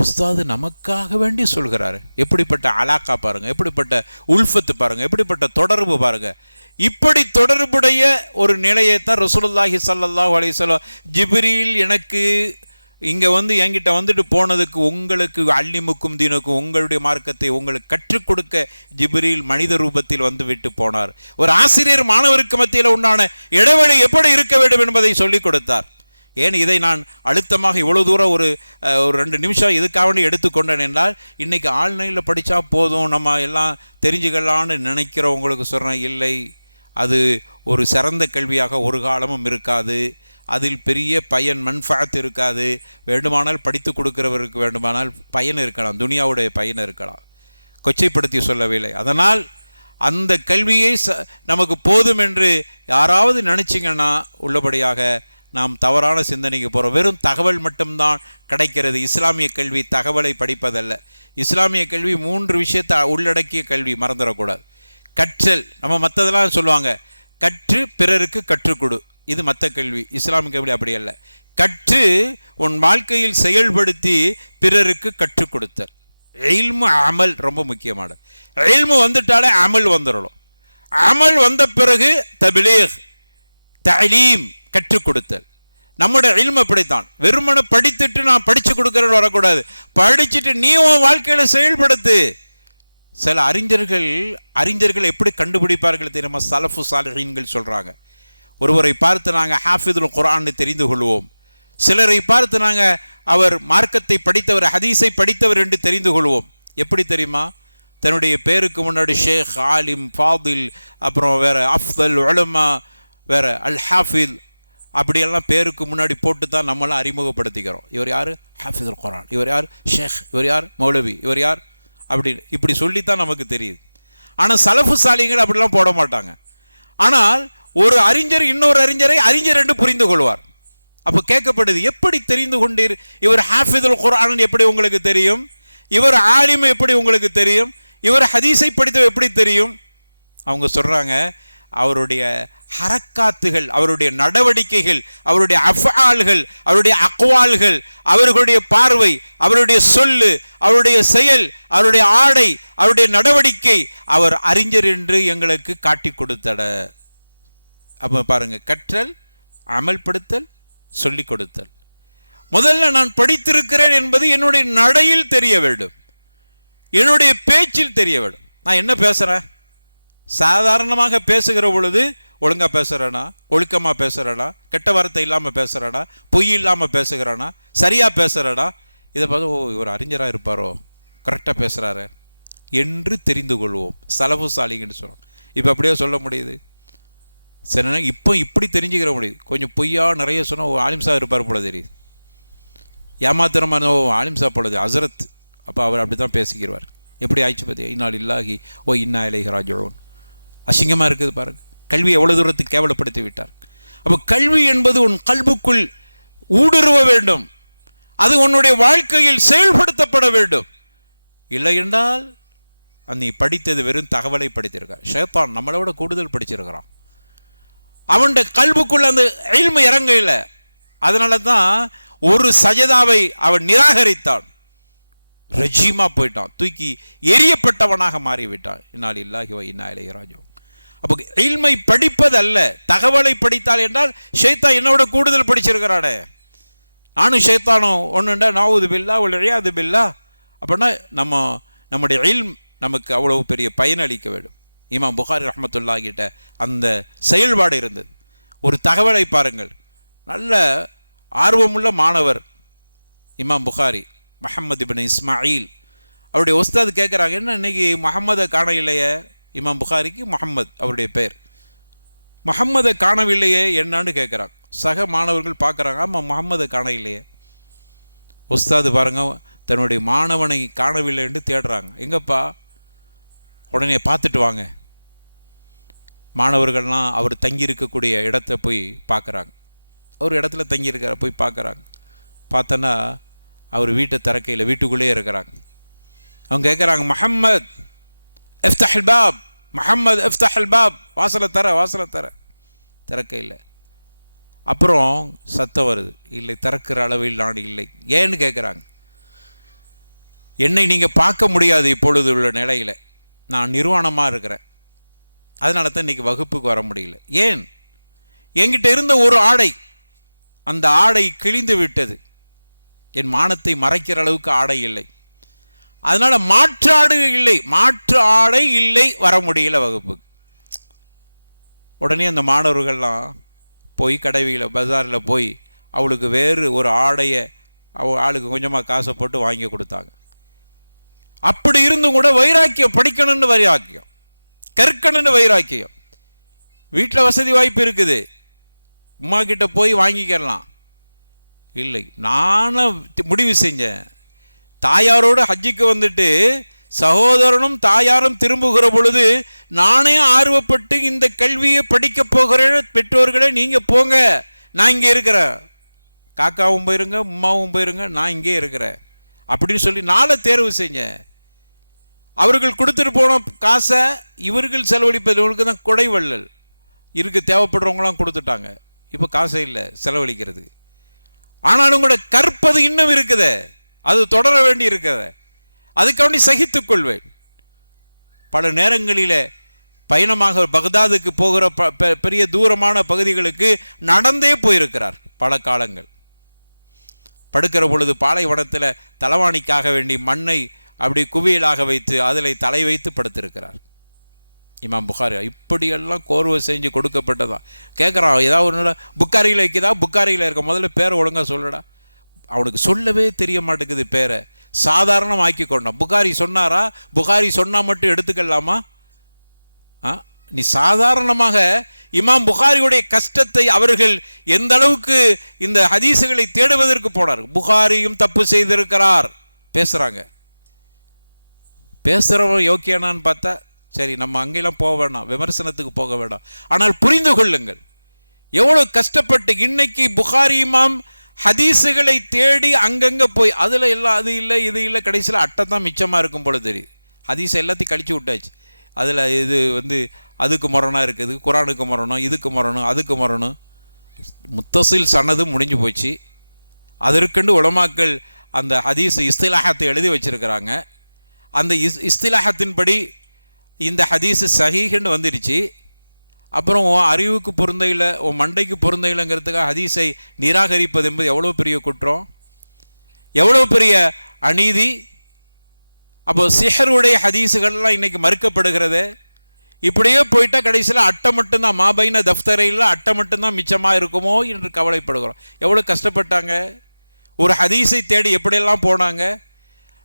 உஸ்தாது நமக்காக வேண்டி சொல்கிறாரு. எப்படிப்பட்ட அலாக்கா பாருங்கள், எப்படிப்பட்ட உல்ஃபத்து பாருங்கள், எப்படிப்பட்ட தொடர்பு பாருங்கள். இப்படி தொடர்புடைய ஒரு நிலையை தான் ரசூலுல்லாஹி ஸல்லல்லாஹு அலைஹி வஸல்லம், ஜிப்ரீல் எனக்கு இங்கே வந்து என்கிட்ட வந்துட்டு போனதுக்கு, உங்களுக்கு அல்லிமுக்கும் தீனுக்கும், உங்களுடைய மார்க்கத்தை உங்களுக்கு கற்றுக் கொடுக்க ஜிப்ரீல் மனித ரூபத்தில் வந்து விட்டு போனார். ஒரு ஆசிரியர் மாணவருக்கு மத்தியில் உண்டான இடைவெளி எப்படி இருக்க வேண்டும் என்பதை சொல்லிக் கொடுத்தார். ஏன் இதை நான் அழுத்தமாக இவ்வளோ தூரம் ஒரு 2 நிமிஷம் இதுக்காக எடுத்துக்கொண்டேன் என்றால், இன்றைக்கி ஆன்லைனில் படித்தா போதும், நம்ம எல்லாம் தெரிஞ்சுக்கலான்னு நினைக்கிறவங்களுக்கு சொல்கிறேன், இல்லை, அது ஒரு சிறந்த கல்வியாக ஒரு காலமும் இருக்காது. அதில் பெரிய பயன் மன்ஃபாத் இருக்காது. வேண்டுமானால் படித்து கொடுக்கிறவருக்கு வேண்டுமானால் பயன் இருக்கலாம், துனியாவுடைய பயன் இருக்கலாம், கொச்சைப்படுத்தி சொல்லவில்லை. அதனால் அந்த கல்வியை நமக்கு போதும் என்று யாராவது நினச்சிங்கன்னா உள்ளபடியாக நாம் தவறான சிந்தனைக்கு போகிறோம். வெறும் தகவல் மட்டும்தான் கிடைக்கிறது. இஸ்லாமிய கல்வி தகவலை படிப்பதல்ல. இஸ்லாமிய கல்வி 3 விஷயத்தை உள்ளடக்கிய கல்வி, மறந்துடக்கூடாது. கற்றல், நம்ம மற்றதெல்லாம் சொல்லுவாங்க, கற்று பிறருக்கு கற்றுக் கொடு, இது மற்ற கல்வி. இஸ்லாமிய கல்வி அப்படி அல்ல. கற்று உன் வாழ்க்கையில் செயல்படுத்தி பிறருக்கு கற்றுக் கொடுத்தல். இல்மு அமல் ரொம்ப முக்கியமானது. இல்மு வந்துட்டாலே அமல் வந்துடணும். அமல் வந்த பிறகு தப்லீக், தலீம், கற்றுக் கொடுத்தல். நம்முடைய இல்மு அப்படித்தான். வெறுமனை படித்துட்டு நான் படித்து கொடுக்குறேன்னு வரக்கூடாது. படிச்சுட்டு நீ உன் வாழ்க்கையில் செயல்படுத்து. சில அறிஞர்கள் எப்படி கண்டுபிடிப்பார்கள் தெரியுமா? சலஃபு சாலிஹீன்கள் சொல்கிறாங்க, ஒருவரை பார்த்து நாங்கள் ஹாஃபிதுல் குர்ஆன் தெரிந்து கொள்வோம், சிலரை பார்த்து நாங்கள் அவர் மார்க்கத்தை படித்தவர், ஹதீஸை படித்தவர் என்று தெரிந்து கொள்வோம். எப்படி தெரியுமா? தன்னுடைய பேருக்கு முன்னாடி ஷேக், ஆலிம், ஃபாதில், அப்புறம் வேறு அஃப்தல், உலமா, வேறு அல் ஹாஃபில், அப்படியெல்லாம் பேருக்கு முன்னாடி போட்டு தான் நம்மளாம் அறிமுகப்படுத்திக்கிறோம். இவர் யார்? ஹாஃபிதுல் குர்ஆன். இவர் யார்? ஷேக். இவர் யார்? மௌலவி. இவர் யார்? அப்படின்னு இப்படி சொல்லித்தான் நமக்கு தெரியுது. ஆனால் சலஃபு சாலிகள் அப்படிலாம் போட மாட்டாங்க. ஆனால் ஒரு அறிஞர் இன்னொரு அறிஞர் என்று புரிந்து கொள்வார். அப்போ கேட்கப்படுது, எப்படி தெரிந்து கொண்டீர்? இவர் ஹாஃபிதுல் குர்ஆன் எப்படி உங்களுக்கு தெரியும்? இவர் ஆலிம் எப்படி உங்களுக்கு தெரியும்? இவர் ஹதீஸை படித்த எப்படி தெரியும்? அவங்க சொல்கிறாங்க, அவருடைய ஹரக்காத்துகள், அவருடைய நடவடிக்கைகள், அவருடைய அஃஆல்கள், அவருடைய அக்வால்கள், அவர்களுடைய பார்வை, அவருடைய சொல்லு, அவருடைய செயல், அவருடைய ஆடை, அவருடைய நடவடிக்கை, அவர் அறிஞர் என்று எங்களுக்கு காட்டி கொடுத்தட. அப்போ பாருங்க, கற்றல், அமல்படுத்தல், சொல்லிக் கொடுத்தல். முதல்ல நான் படித்திருக்கிறேன் என்பது என்னுடைய நடையில் தெரிய வேண்டும், என்னுடைய பேச்சில் தெரிய வேண்டும். நான் என்ன பேசுகிறேன்? சாதாரணமாக பேசுகிற பொழுது ஒழுங்காக பேசுகிறேனா, ஒழுக்கமாக பேசுகிறேனா, கெட்ட வார்த்தை இல்லாமல் பேசுகிறேனா, பொய் இல்லாமல் பேசுகிறேனா, சரியாக பேசுகிறேனா, இதை பார்த்து ஓ இவர் அறிஞராக இருப்பாரோ, கரெக்டாக பேசுகிறாரு என்று தெரிந்து கொள்வோம். சலஃபு சாலிஹ்னு சொல்கிறோம். இப்போ அப்படியே சொல்ல முடியுது? சரி, இப்போ இப்படி தெரிஞ்சுக்கிற முடியுது. கொஞ்சம் பொய்யா நிறைய சொன்னால் ஓ ஆலிம்சா இருப்பார் போல தெரியுது. ஏமாத்திரமான ஓ ஆலிம்சா போலது ஹஸரத், அப்போ அவர் அப்படி தான் பேசிக்கிறார். எப்படி ஆயிடுச்சு பார்த்தியா? இன்னா லில்லாஹி ஓ இன்னா இலைஹி ராஜிஊன். அசிங்கமாக இருக்குது பாருங்கள். கல்வி எவ்வளோ தூரத்துக்கு கேவலப்படுத்தி விட்டார். அப்போ கல்வி என்பது உன் கல்புக்குள் ஊடுருவ வேண்டும், அது உன்னுடைய வாழ்க்கையில் செயல்படுத்தப்பட வேண்டும். இல்லை என்றால் நீ படித்தது வெறும் தகவலை படித்திருக்கார். ஷைத்தான் நம்மளோட கூடுதல் படிச்சிருக்கிறான். அவனுடைய கல்புக்குள்ள அந்த இல்மு இறங்க இல்லை. அதனால தான் ஒரு சஜதாவை அவன் நிராகரித்தான், ரஜீமா போயிட்டான், தூக்கி எரியப்பட்டவனாக மாறிவிட்டான். இன்னா லில்லாஹி வ இன்னா இலைஹி ராஜிஊன். அப்போ இல்மை படிப்பது அல்ல, தகவலை படித்தால் என்றால் ஷைத்தான் என்னோட கூடுதல் படிச்சிருக்கிறானே, நானும் ஷைத்தானும் ஒன்றுண்டா நாவுது பில்லா ஒழியாது பில்லா. அப்படின்னா நம்முடைய இல்ம் நமக்கு அவ்வளவு பெரிய பயனளிக்க வேண்டும். இமாம் புகாரி ரஹ்மத்துல்லாஹி கிட்ட அந்த செயல்பாடு இருந்தது. ஒரு தகவலை பாருங்கள், நல்ல ஆர்வமுள்ள மாணவர் இமாம் புகாரி, முஹம்மது இப்னு இஸ்மாயில். அவருடைய உஸ்தாது கேட்குறாங்க, என்ன இன்னைக்கு முஹம்மதை காண இல்லையே? இமாம் புகாரிக்கு முஹம்மது அவருடைய பேர். முஹம்மதை காணவில்லையே என்னான்னு கேட்குறாங்க. சக மாணவர்கள் பார்க்குறாங்க, ஆமாம் முஹம்மதை காண இல்லையே. உஸ்தாது பாருங்க, தன்னுடைய மாணவனை காணவில்லை என்று தேடுறாங்க. எங்கப்பா? உடனே பார்த்துட்டு வாங்க. மாணவர்கள்லாம் அவர் தங்கியிருக்கக்கூடிய இடத்த போய் பார்க்குறாங்க. ஒரு இடத்துல தங்கியிருக்கிற போய் பார்க்குறாங்க. பார்த்தோன்னா அவர் வீட்டை திறக்கையில், வீட்டுக்குள்ளேயே இருக்கிறாங்க. அவங்க கேட்குறாங்க, முஹம்மத் இஃப்தஹில் பாப், முஹம்மது இஃப்தஹில் பாப், வாசலை தர திறக்கையில். அப்புறம் சத்தம் வருது, இல்லை திறக்கிற அளவில் நான் இல்லை. ஏன்னு கேட்குறாங்க. என்னை நீங்கள் பார்க்க முடியாது இப்பொழுது உள்ள நிலையில், நான் நிர்வாணமாக இருக்கிறேன், அதனால தான் இன்றைக்கி வகுப்புக்கு வர முடியல. ஏன்? என்கிட்ட இருந்த ஒரு ஆடை, அந்த ஆடை கிழிந்து விட்டது, என் மானத்தை மறைக்கிற அளவுக்கு ஆடை இல்லை, அதனால் மாற்று ஆடை இல்லை, வர முடியல வகுப்புக்கு. உடனே அந்த மாணவர்கள்லாம் போய் கடைவியில் பஜாரில் போய் அவளுக்கு வேறு ஒரு ஆடையை ஆளுக்கு கொஞ்சமாக காசை போட்டு வாங்கி கொடுத்தாங்க. அப்படி இருந்தும் கூட வைராக்கியம், படிக்கணும்னு வைராக்கியம், கற்கணும்னு வைராக்கியம். வீட்டில் வசதி வாய்ப்பு இருக்குது, அம்மா கிட்ட போய் வாங்கிக்கலாம். இல்லை, நானும் முடிவு செஞ்சேன், தாயாரோடு ஹஜ்ஜுக்கு வந்துட்டு சகோதரனும் தாயாரும் திரும்புகிற பொழுது நானே ஆர்வப்பட்டு இந்த கல்வியை படிக்க போகிறேன், பெற்றோர்களே நீங்கள் போங்க, நான் இங்கே இருக்கிறேன், காக்காவும் போயிருங்க அம்மாவும் போயிருங்க, நான் இங்கே இருக்கிறேன் அப்படின்னு சொல்லி நாளை தேர்வு செஞ்சேன். அவர்கள் கொடுத்துட்டு போன காசை இவர்கள் செலவழிப்பது, இவங்களுக்கு தான் கொடைவள்ளல் இருக்கு, தேவைப்படுறவங்களாம் கொடுத்துட்டாங்க. இப்போ காசே இல்லை செலவழிக்கிறது. ஆனாலும் கூட கற்பது இன்னும் இருக்குது, அது தொடர வேண்டி இருக்குது. அதுக்காண்டி சகித்துக் கொள்வேன். பல நேரங்களில் பயணமாக பக்தாதுக்கு போகிற பெரிய தூரமான பகுதிகளுக்கு நடந்தே போயிருக்கிறார். பல காலங்கள் படுக்கிற பொழுது பாலைவனத்தில் தலவாணிக்காக வேண்டி மண்ணை அப்படி குவியலாக வைத்து அதில் தலை வைத்து படுத்திருக்கிறார் இமாம் புகாரி. இப்படியெல்லாம் கோர்வை செஞ்சு கொடுக்கப்பட்டதான். கேட்குறான், ஏதாவது ஒன்று புக்காரியில் வைக்குதா, புக்காரியில் இருக்க, முதல்ல பேரை ஒழுங்காக சொல்லடா. அவனுக்கு சொல்லவே தெரிய மாட்டேங்குது, பேரை சாதாரணம் ஆக்கி கொண்டான். புகாரி சொன்னாரா, புகாரி சொன்னால் மட்டும் எடுத்துக்கலாமா? நீ சாதாரணமாக இமாம் புகாரியுடைய கஷ்டத்தை அவர்கள் எந்த அளவுக்கு இந்த ஹதீசுகளை தேடுவதற்கு போனார். புகாரியும் தப்பு செய்திருக்கிறார் பேசுகிறாங்க. பேசுகிறவன் யோக்கியனான்னு பார்த்தா சரி, நம்ம அங்கெல்லாம் போக வேண்டாம், விமர்சனத்துக்கு போக வேண்டாம். ஆனால் புரிந்து கொள்ளுங்கள், எவ்வளோ கஷ்டப்பட்டு இன்னைக்கு புகாரி இமாம் ஹதீஸுகளை தேடி அங்கங்கே போய் அதில் எல்லாம் அது இல்லை இது இல்லை, கடைசியில் அட்டை தான் மிச்சமாக இருக்கும் போல தெரியுது. ஹதீஸை எல்லாத்தையும் கழிச்சு விட்டாச்சு. அதில் இது அதுக்கு முரணாக இருக்குது, குரானுக்கு முரணம், இதுக்கு முரணம், அதுக்கு முரணம். முத்தசில் சனது முடிஞ்சு போச்சு. அதற்கென்று உலமாக்கள் அந்த ஹதீஸ் இஸ்திலாஹத்தை எழுதி வச்சிருக்கிறாங்க. அந்த இஸ்திலாஹத்தின்படி இந்த ஹதீஸு சஹீஹ்னு வந்துடுச்சு. அப்புறம் அறிவுக்கு பொருந்தையில், மண்டைக்கு பொருந்தையிலங்கிறதுக்காக ஹதீஸை நிராகரிப்பது என்பது எவ்வளோ பெரிய குற்றம், எவ்வளோ பெரிய அநீதி. அப்போ சிஹருடைய ஹதீஸுகள்லாம் இன்னைக்கு மறுக்கப்படுகிறது. இப்படியே போயிட்டா கடைசியில் அட்டை மட்டும்தான், மாபைன தஃப்தரையில் அட்டை மட்டும்தான் மிச்சமாக இருக்குமோ என்று கவலைப்படுகிறோம். எவ்வளோ கஷ்டப்பட்டாங்க, ஒரு ஹதீஸை தேடி எப்படியெல்லாம் போனாங்க.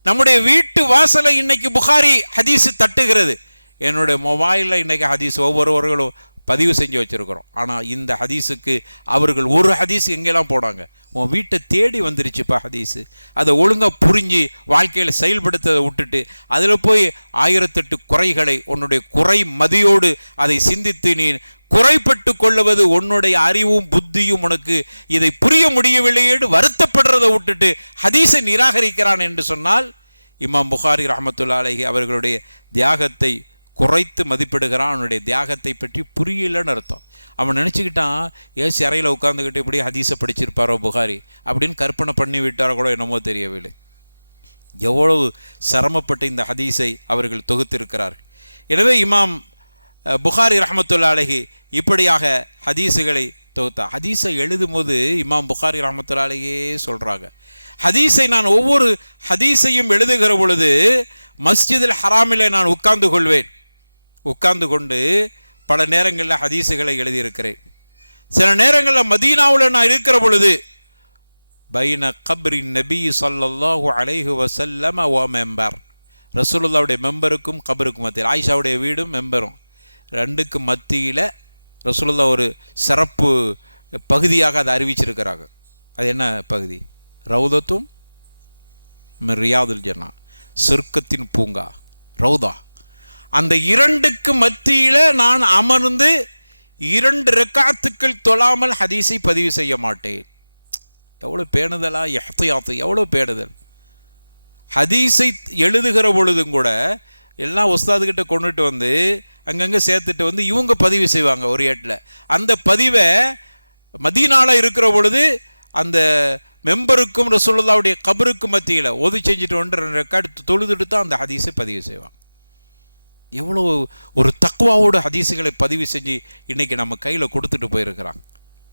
நம்முடைய வீட்டு வாசலை இன்னைக்கு புகாரி ஹதீஸு தட்டுகிறது. என்னுடைய மொபைலில் இன்னைக்கு ஹதீஸ் ஒவ்வொருவர்களும் பதிவு செஞ்சு வச்சுருக்கிறோம். ஆனால் இந்த ஹதீஸுக்கு அவர்கள் ஒரு ஹதீஸ் எங்கெல்லாம் போனாங்க, உன் வீட்டை தேடி வந்துருச்சுப்பா ஹதீஸு, அதை ஒழுங்காக புரிஞ்சு வாழ்க்கையில் செயல்படுத்ததை விட்டுட்டு அதில் போய் 1008 குறைகளை உன்னுடைய குறை மதியோடு அதை சிந்தித்து நீ குறைப்பட்டு கொள்ளுவது உன்னுடைய அறிவும் புத்தியும் உனக்கு இதை புரிய முடியவில்லையேன்னு வருத்தப்படுறதை விட்டுட்டு ஹதீஸை நிராகரிக்கிறான் என்று சொன்னால் இமாம் புகாரி ரஹ்மத்துல்லாஹி அலைஹி அவர்களுடைய தியாகத்தை குறைத்து மதிப்பிடுகிறான். அவனுடைய தியாகத்தை பற்றி புரியலன்னு அர்த்தம். அவன் நினச்சிக்கிட்டான் ஏசி அறையில் உட்காந்துக்கிட்டு இப்படி ஹதீஸை படிச்சிருப்பாரோ புகாரி அப்படின்னு கற்பனை பண்ணி விட்டாரோ கூட என்னமோ தெரியவில்லை. எவ்வளவு சிரமப்பட்டு இந்த ஹதீஸை அவர்கள் தொகுத்திருக்கிறார்கள். எனவே இமாம் புகாரி ரஹ்மத்துல்லாஹி அலைஹி இப்படியாக ஹதீஸுகளை தொகுத்தார். ஹதீஸை எழுதும் போது இமாம் புகாரி ரஹ்மத்துல்லாஹி அலைஹியே சொல்கிறாங்க, ஹதீஸை நான் ஒவ்வொரு ஹதீஸையும் எழுதுகிற பொழுது மஸ்ஜிதுல் ஹராமில் நான் உட்கார்ந்து கொள்வேன். உட்கார்ந்து கொண்டு பல நேரங்களில் ஹதீஸுகளை எழுதியிருக்கிறேன். சில நேரங்களில் மதீனாவில் நான் இருக்கிற பொழுது பைன கப்ரி நபி ஸல்லல்லாஹு அலைஹி வஸல்லம் வ மெம்பர், ரசூலுல்லாஹ்வுடைய மெம்பருக்கும் கபருக்கும் மத்தியில், ஆயிஷாவுடைய வீடும் மெம்பரும் ரெண்டுக்கும் மத்தியில் ரசூலுல்லாஹ் ஒரு சிறப்பு பகுதியாக அதை அறிவிச்சிருக்கிறாங்க. அது என்ன பகுதி? ரவுதத்தும் ரியாதுல் ஜன்னா, சொர்க்கத்தின் பூங்கா, ரவுதா. அந்த இரண்டுக்கு மத்தியில் நான் அமர்ந்து 2 ரக்காத்துக்கள் தொழாமல் ஹதீஸை பதிவு செய்ய மாட்டேன். எவ்வளோ பேணுதலா, எஹ்தியாத்து, எவ்வளோ பேணுதல். ஹதீஸை எழுதுகிற பொழுதும் கூட எல்லாம் உஸ்தாதுக்கிட்ட கொண்டுட்டு வந்து அங்கங்கே சேர்த்துட்டு வந்து இவங்க பதிவு செய்வாங்க ஒரு ஏட்டில். அந்த பதிவை மதீனாவில் இருக்கிற பொழுது அந்த மெம்பருக்கும் ரசூலுல்லாஹ்வுடைய கபருக்கும் மத்தியில் ஒது செஞ்சுட்டு வந்து 2 ரெக்கார்டு தொழுதுட்டு தான் அந்த ஹதீஸை பதிவு செய்வாங்க. எவ்வளோ ஒரு தக்வாவோட ஹதீஸுகளை பதிவு செஞ்சு இன்றைக்கி நம்ம கையில் கொடுத்துட்டு போயிருக்கிறாங்க.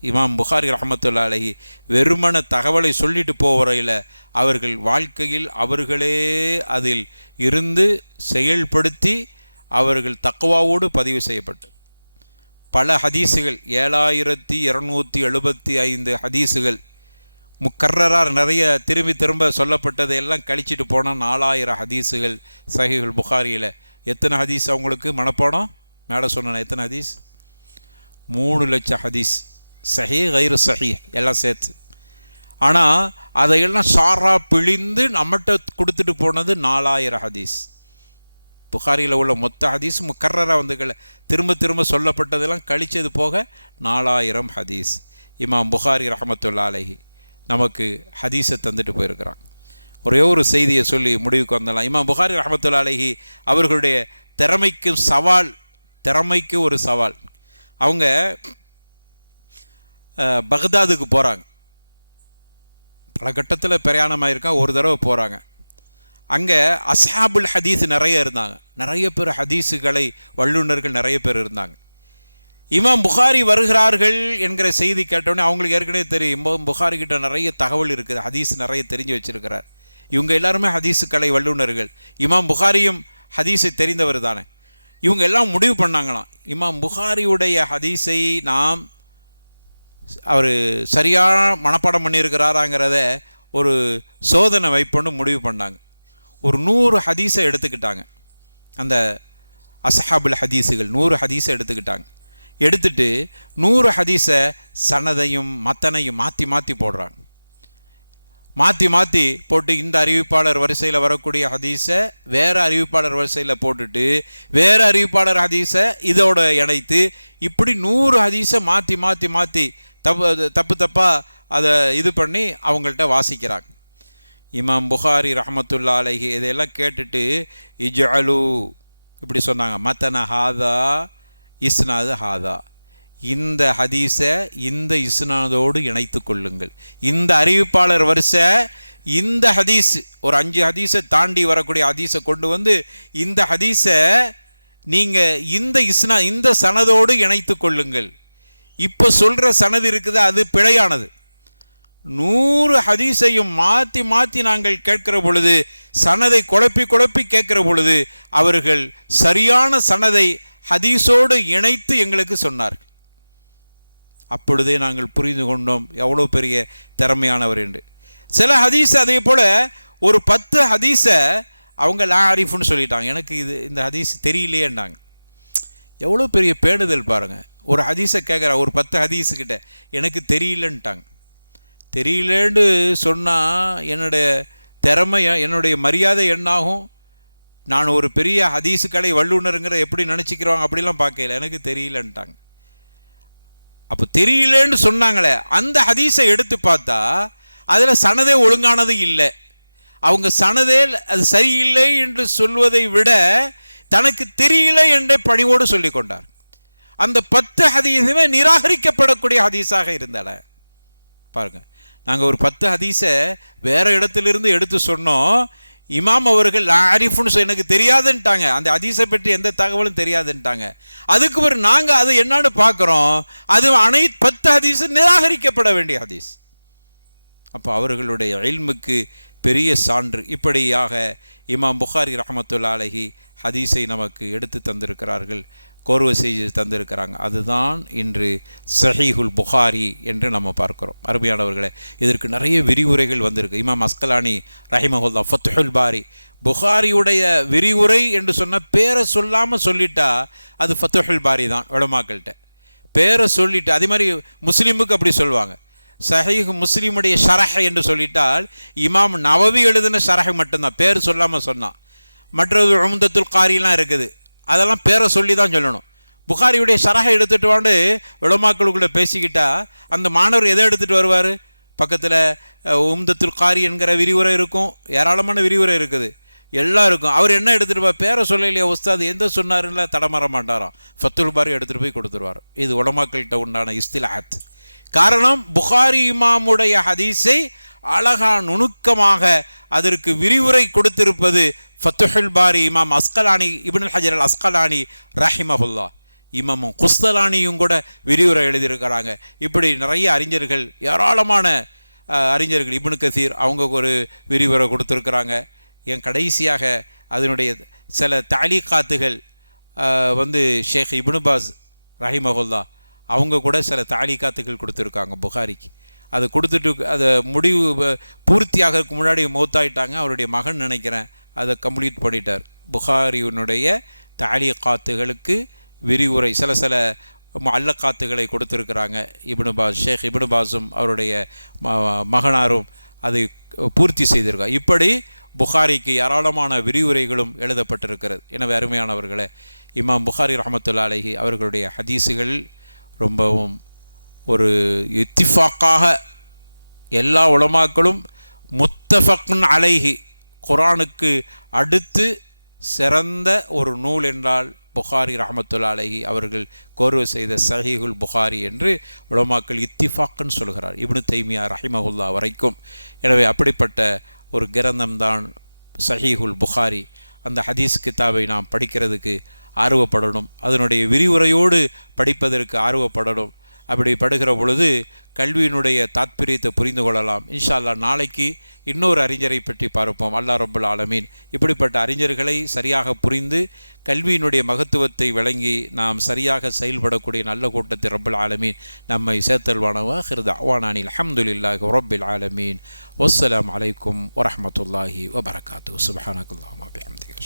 இமாம் புகாரி ரஹ்மத்துல்லாஹி அலைஹி வெறுமன தகவலை சொல்லிட்டு போவரையில் அவர்கள் வாழ்க்கையில் அவர்களே அதில் இருந்து செயல்படுத்தி அவர்கள் தக்வாவோடு பதிவு செய்யப்பட்டு பல ஹதீஸுகள் 7275 ஹதீஸுகள் முக்கர்ரரார் நிறைய திரும்பி திரும்ப சொல்லப்பட்டதை எல்லாம் கழிச்சிட்டு போனால் 4000 ஹதீஸுகள் சஹீஹுல் புகாரியில். எத்தனை ஹதீஸ் அவங்களுக்கு மனப்பாடம்? மேலே சொன்ன எத்தனை ஹதீஸ்? 3 லட்சம் ஹதீஸ், சஹீ கைரு சஹீ எல்லாம் சேர்த்து. ஆனால் அதையெல்லாம் சாரா பிழிந்து நம்மகிட்ட கொடுத்துட்டு போனது 4000 ஹதீஸ். புகாரியில் உள்ள மொத்த ஹதீஸ் முக்கர்ரராக வந்து திரும்ப திரும்ப சொல்லப்பட்டதெல்லாம் கழித்தது போக 4000 ஹதீஸ். இமாம் புகாரி ரஹமத்துல்லா அலைஹி நமக்கு ஹதீஸை தந்துட்டு போயிருக்கிறான். ஒரே ஒரு செய்தியை சொல்லி முடிவுக்கு வந்துடலாம். இமாம் புகாரி ரஹமத்துல்லா அலைஹி அவர்களுடைய திறமைக்கு ஒரு சவால். அவங்க பக்தாதுக்கு போகிறாங்க. பல கட்டத்தில் பிரயாணமாயிருக்கான். ஒரு தடவை போகிறாங்க. அங்கே அஸ்ஹாபுல் ஹதீஸ் நிறைய இருந்தாங்க. நிறைய பேர் ஹதீஸுகளை வல்லுநர்கள் நிறைய பேர் இருந்தாங்க. இமாம் புகாரி வருகிறார்கள் என்கிற செய்தி கேட்டோடனே அவங்களுக்கு ஏற்கனவே தெரியும், இமாம் புகாரி கிட்ட நிறைய தகவல் இருக்குது, ஹதீஸ் நிறைய தெரிஞ்சு வச்சிருக்கிறார். இவங்க எல்லாருமே ஹதீஸு கலை வல்லுநர்கள். இமாம் புகாரியும் ஹதீஸை தெரிந்தவர் தானே. இவங்க எல்லாம் முடிவு பண்ணாங்களாம், இமாம் புகாரியுடைய ஹதீஸை நாம் அவர் சரியான மனப்பாடம் பண்ணியிருக்கிறாராங்கிறத ஒரு சோதனை வைப்போன்னு முடிவு பண்ணாங்க. ஒரு 100 ஹதீஸை எடுத்துக்கிட்டாங்க. அந்த அஸ்ஹாபுல் ஹதீஸுகள் 100 ஹதீஸை எடுத்துக்கிட்டாங்க. எடுத்துட்டு 100 ஹதீஸை சனதையும் மத்தனையும் மாற்றி மாற்றி போடுறாங்க. மாற்றி போட்டு இந்த அறிவிப்பாளர் வரிசையில் வரக்கூடிய ஹதீஸை வேறு அறிவிப்பாளர் வரிசையில் போட்டுட்டு வேறு அறிவிப்பாளர் ஹதீஸை இதோட இணைத்து இப்படி 100 ஹதீஸை மாற்றி தப்பாக அதை இது பண்ணி அவங்கள்ட்ட வாசிக்கிறாங்க. இமாம் புகாரி ரஹமத்துல்லா அலைஹி இதையெல்லாம் கேட்டுட்டு இஜ்அலு இப்படி சொன்னாங்க, மத்தன ஹாதா இஸ்னாது ஹாதா, இந்த ஹதீஸை இந்த இஸ்னாதோடு இணைத்து கொள்ளுங்கள். இந்த அறிவிப்பாளர் வரிசை இந்த ஹதீஸ் ஒரு 5 ஹதீஸை தாண்டி வரக்கூடிய ஹதீஸை கொண்டு வந்து இந்த ஹதீஸை நீங்கள் இந்த சனதோடு இணைத்து கொள்ளுங்கள். இப்போ சொல்கிற சனது இருக்குது அது பிழையானது. 100 ஹதீஸையும் மாற்றி நாங்கள் கேட்கிற பொழுது, சனதை குழப்பி கேட்கிற பொழுது அவர்கள் சரியான சனதை ஹதீஸோடு இணைத்து எங்களுக்கு சொன்னார்கள். அப்பொழுதே நாங்கள் புரிந்து கொண்டோம் எவ்வளோ பெரிய திறமையானவர் என்று. சில ஹதீஸ் அதே போல் ஒரு 10 ஹதீஸை அவங்க லா ஆரிஃப்னு சொல்லிட்டாங்க, எனக்கு இந்த ஹதீஸ் தெரியலையேன்னாங்க. எவ்வளோ பெரிய பேணுதல் பாருங்கள். ஒரு ஹதீஸை கேட்குற ஒரு 10 ஹதீஸுக்கிட்ட எனக்கு தெரியலன்ட்டாங்க. தெரியலேன்னு சொன்னால் என்னுடைய திறமை என்னுடைய மரியாதை என்னாகும்? நான் ஒரு பெரிய ஹதீஸு கலை வல்லுநருங்கிற எப்படி நினச்சிக்கிறோம் அப்படிலாம் பார்க்கல. எனக்கு தெரியலன்ட்டாங்க. அப்போ தெரியலேன்னு சொன்னாங்களே, அந்த ஹதீஸை எடுத்து பார்த்தா அதில் சனதே ஒழுங்கானது இல்லை. அவங்க சனதே அது சரியில்லை என்று சொல்வதை விட தனக்கு தெரியல என்ற பணிவோடு சொல்லி கொண்டார். அந்த 10 ஹதீஸுமே நிராகரிக்கப்படக்கூடிய ஹதீஸாக இருந்தால பாருங்க. நாங்கள் ஒரு 10 ஹதீஸை வேற இடத்திலிருந்து எடுத்து சொன்னோம். இமாம் அவர்கள் ஆரிஃப்னு எனக்கு தெரியாதுன்ட்டாங்க. அந்த ஹதீஸை பற்றி எந்த தகவலும் தெரியாதுன்ட்டாங்க. அதுக்கு பிறகு நாங்கள் அது என்னன்னு பார்க்குறோம், அது 10 ஹதீஸு நிராகரிக்கப்பட வேண்டிய ஹதீஸ். அப்போ அவர்களுடைய இல்முக்கு பெரிய சான்று. இப்படியாக இமாம் புகாரி ரஹமத்துல்லா அலைஹி ஹதீஸை நமக்கு எடுத்து தந்திருக்கிறார்கள், கோர்வை செய்து தந்திருக்கிறாங்க. அதுதான் இன்று சஹீஹுல் புகாரி என்று நம்ம பார்க்குறோம். அருமையானவர்களே, இதற்கு நிறைய விரிவுரைகள் வந்திருக்கு. இமாம் அஸ்கலானி ரஹிமஹுல்லா ஃபத்ஹுல் பாரி, புகாரியுடைய விரிவுரை என்று சொன்ன பேரை சொல்லாமல் சொல்லிட்டா அது ஃபத்ஹுல் பாரி தான். உலமாக்கள்கிட்ட பேரை சொல்லிட்டு, அதே மாதிரி முஸ்லீமுக்கு அப்படி சொல்லுவாங்க, சஹீஹ் முஸ்லீமுடைய ஷரஹ் என்று சொல்லிட்டால் இமாம் நவவி எழுதின ஷரஹ் மட்டும்தான், பேர் சொல்லாமல் சொன்னான். மற்றது உம்தத்துல் காரிலாம் இருக்குது, அதெல்லாம் பேரை சொல்லி தான் சொல்லணும். புகாரியுடைய ஷரஹை எடுத்துகிட்டு வாண்டு உலமாக்களுக்குள்ளே பேசிக்கிட்டா அந்த மாணவர் எதை எடுத்துகிட்டு வருவார்? பக்கத்தில் உம்தத்துல் காரி என்கிற விரிவுரை இருக்கும், ஏராளமான விரிவுரை இருக்குது, எல்லாம் இருக்கும். அவர் என்ன எடுத்துகிட்டு போய் பேரை சொல்லலையா உஸ்தாது எந்த சொன்னாருன்னா தடமாற மாட்டாராம், ஃபத்துல் பாரி எடுத்துகிட்டு போய் கொடுத்துருவார். இது உலமாக்கள்கிட்ட உண்டான இஸ்திலாத். காரணம், புகாரி இமாமுடைய ஹதீஸை அழகா நுணுக்கமாக அதற்கு விரிவுரை கொடுத்திருப்பது ஃபத்துஹுல் பாரி இமாம் அஸ்கலானி, இப்னுல் ஹஜர் அல் அஸ்கலானி ரஹிமஹுல்லா. இமாமும் குஸ்தலானியும் கூட விரிவுரை எழுதியிருக்கிறாங்க. இப்படி நிறைய அறிஞர்கள், ஏராளமான அறிஞர்கள், இப்னு கசீர் அவங்க ஒரு விரிவுரை கொடுத்துருக்குறாங்க. என் கடைசியாக அதனுடைய சில தாலீகாத்துகள் ஷேக் இப்னு பாஸ் ரஹிமஹுல்லா அவங்க கூட சில தாலீகாத்துகள் கொடுத்துருக்காங்க புகாரிக்கு. அதை கொடுத்துட்டு அதை முடிவு பூர்த்தியாகிறதுக்கு முன்னாடி மௌத்தாயிட்டாங்க. அவருடைய மகன் நினைக்கிறேன் அதை கம்ப்ளீட் பண்ணிட்டார். புகாரியினுடைய தாலீகாத்துகளுக்கு விரிவுரை சில அல்லக்காத்துகளை கொடுத்துருக்கிறாங்க. ஷேக் இப்னு பாஸும் அவருடைய மகனாரும் அதை பூர்த்தி செய்திருக்கார். இப்படி புகாரிக்கு ஏராளமான விரிவுரைகளும் எழுதப்பட்டிருக்கிறது. எனவே அருமையானவர்களே, இமாம் புகாரி ரஹ்மத்துல்லாஹி அலைஹி அவர்களுடைய ஹதீஸுகள் ரொம்பவும் ஒரு இத்திஃபாக்காக எல்லா உலமாக்களும் முத்தஃபக்ன் அலைஹி, குர்ஆனுக்கு அடுத்து சிறந்த ஒரு நூல் என்றால் புகாரி ரஹ்மத்துல்லாஹி அலைஹி அவர்கள் கோர்வு செய்த சஹீஹுல் புகாரி என்று உலமாக்கள் இத்திஃபாக்குன்னு சொல்கிறார், இப்னு தைமியா ரஹிமஹுல்லா வரைக்கும். எனவே அப்படிப்பட்ட ஒரு கிரந்தம்தான் சஹீஹுல் புகாரி. அந்த ஹதீஸ் கிதாபை நாம் படிக்கிறதுக்கு ஆர்வப்படணும், அதனுடைய விரிவுரையோடு படிப்பதற்கு ஆர்வப்படணும். அப்படி படுகிற பொழுது கல்வியினுடைய தாத்பரியத்தை புரிந்து கொள்ளலாம். இன்ஷா அல்லாஹ் நாளைக்கு இன்னொரு அறிஞரை பற்றி பார்ப்போம். அல்லாஹ் ரப்புல் ஆலமீன் இப்படிப்பட்ட அறிஞர்களை சரியாக புரிந்து கல்வியினுடைய மகத்துவத்தை விளங்கி நாம் சரியாக செயல்படக்கூடிய நல்ல கூட்டத்தை ரப்புல் ஆலமீன் நம்மை சேர்த்தல்வானவா. ஆகிரு தஅவானா அல்ஹம்துலில்லாஹி ரப்பில் ஆலமீன். வஸ்ஸலாமு அலைக்கும் வரஹ்மத்துல்லாஹி வபரகாத்துஹு. சுப்ஹானக்கல்லாஹும்ம வபிஹம்திக.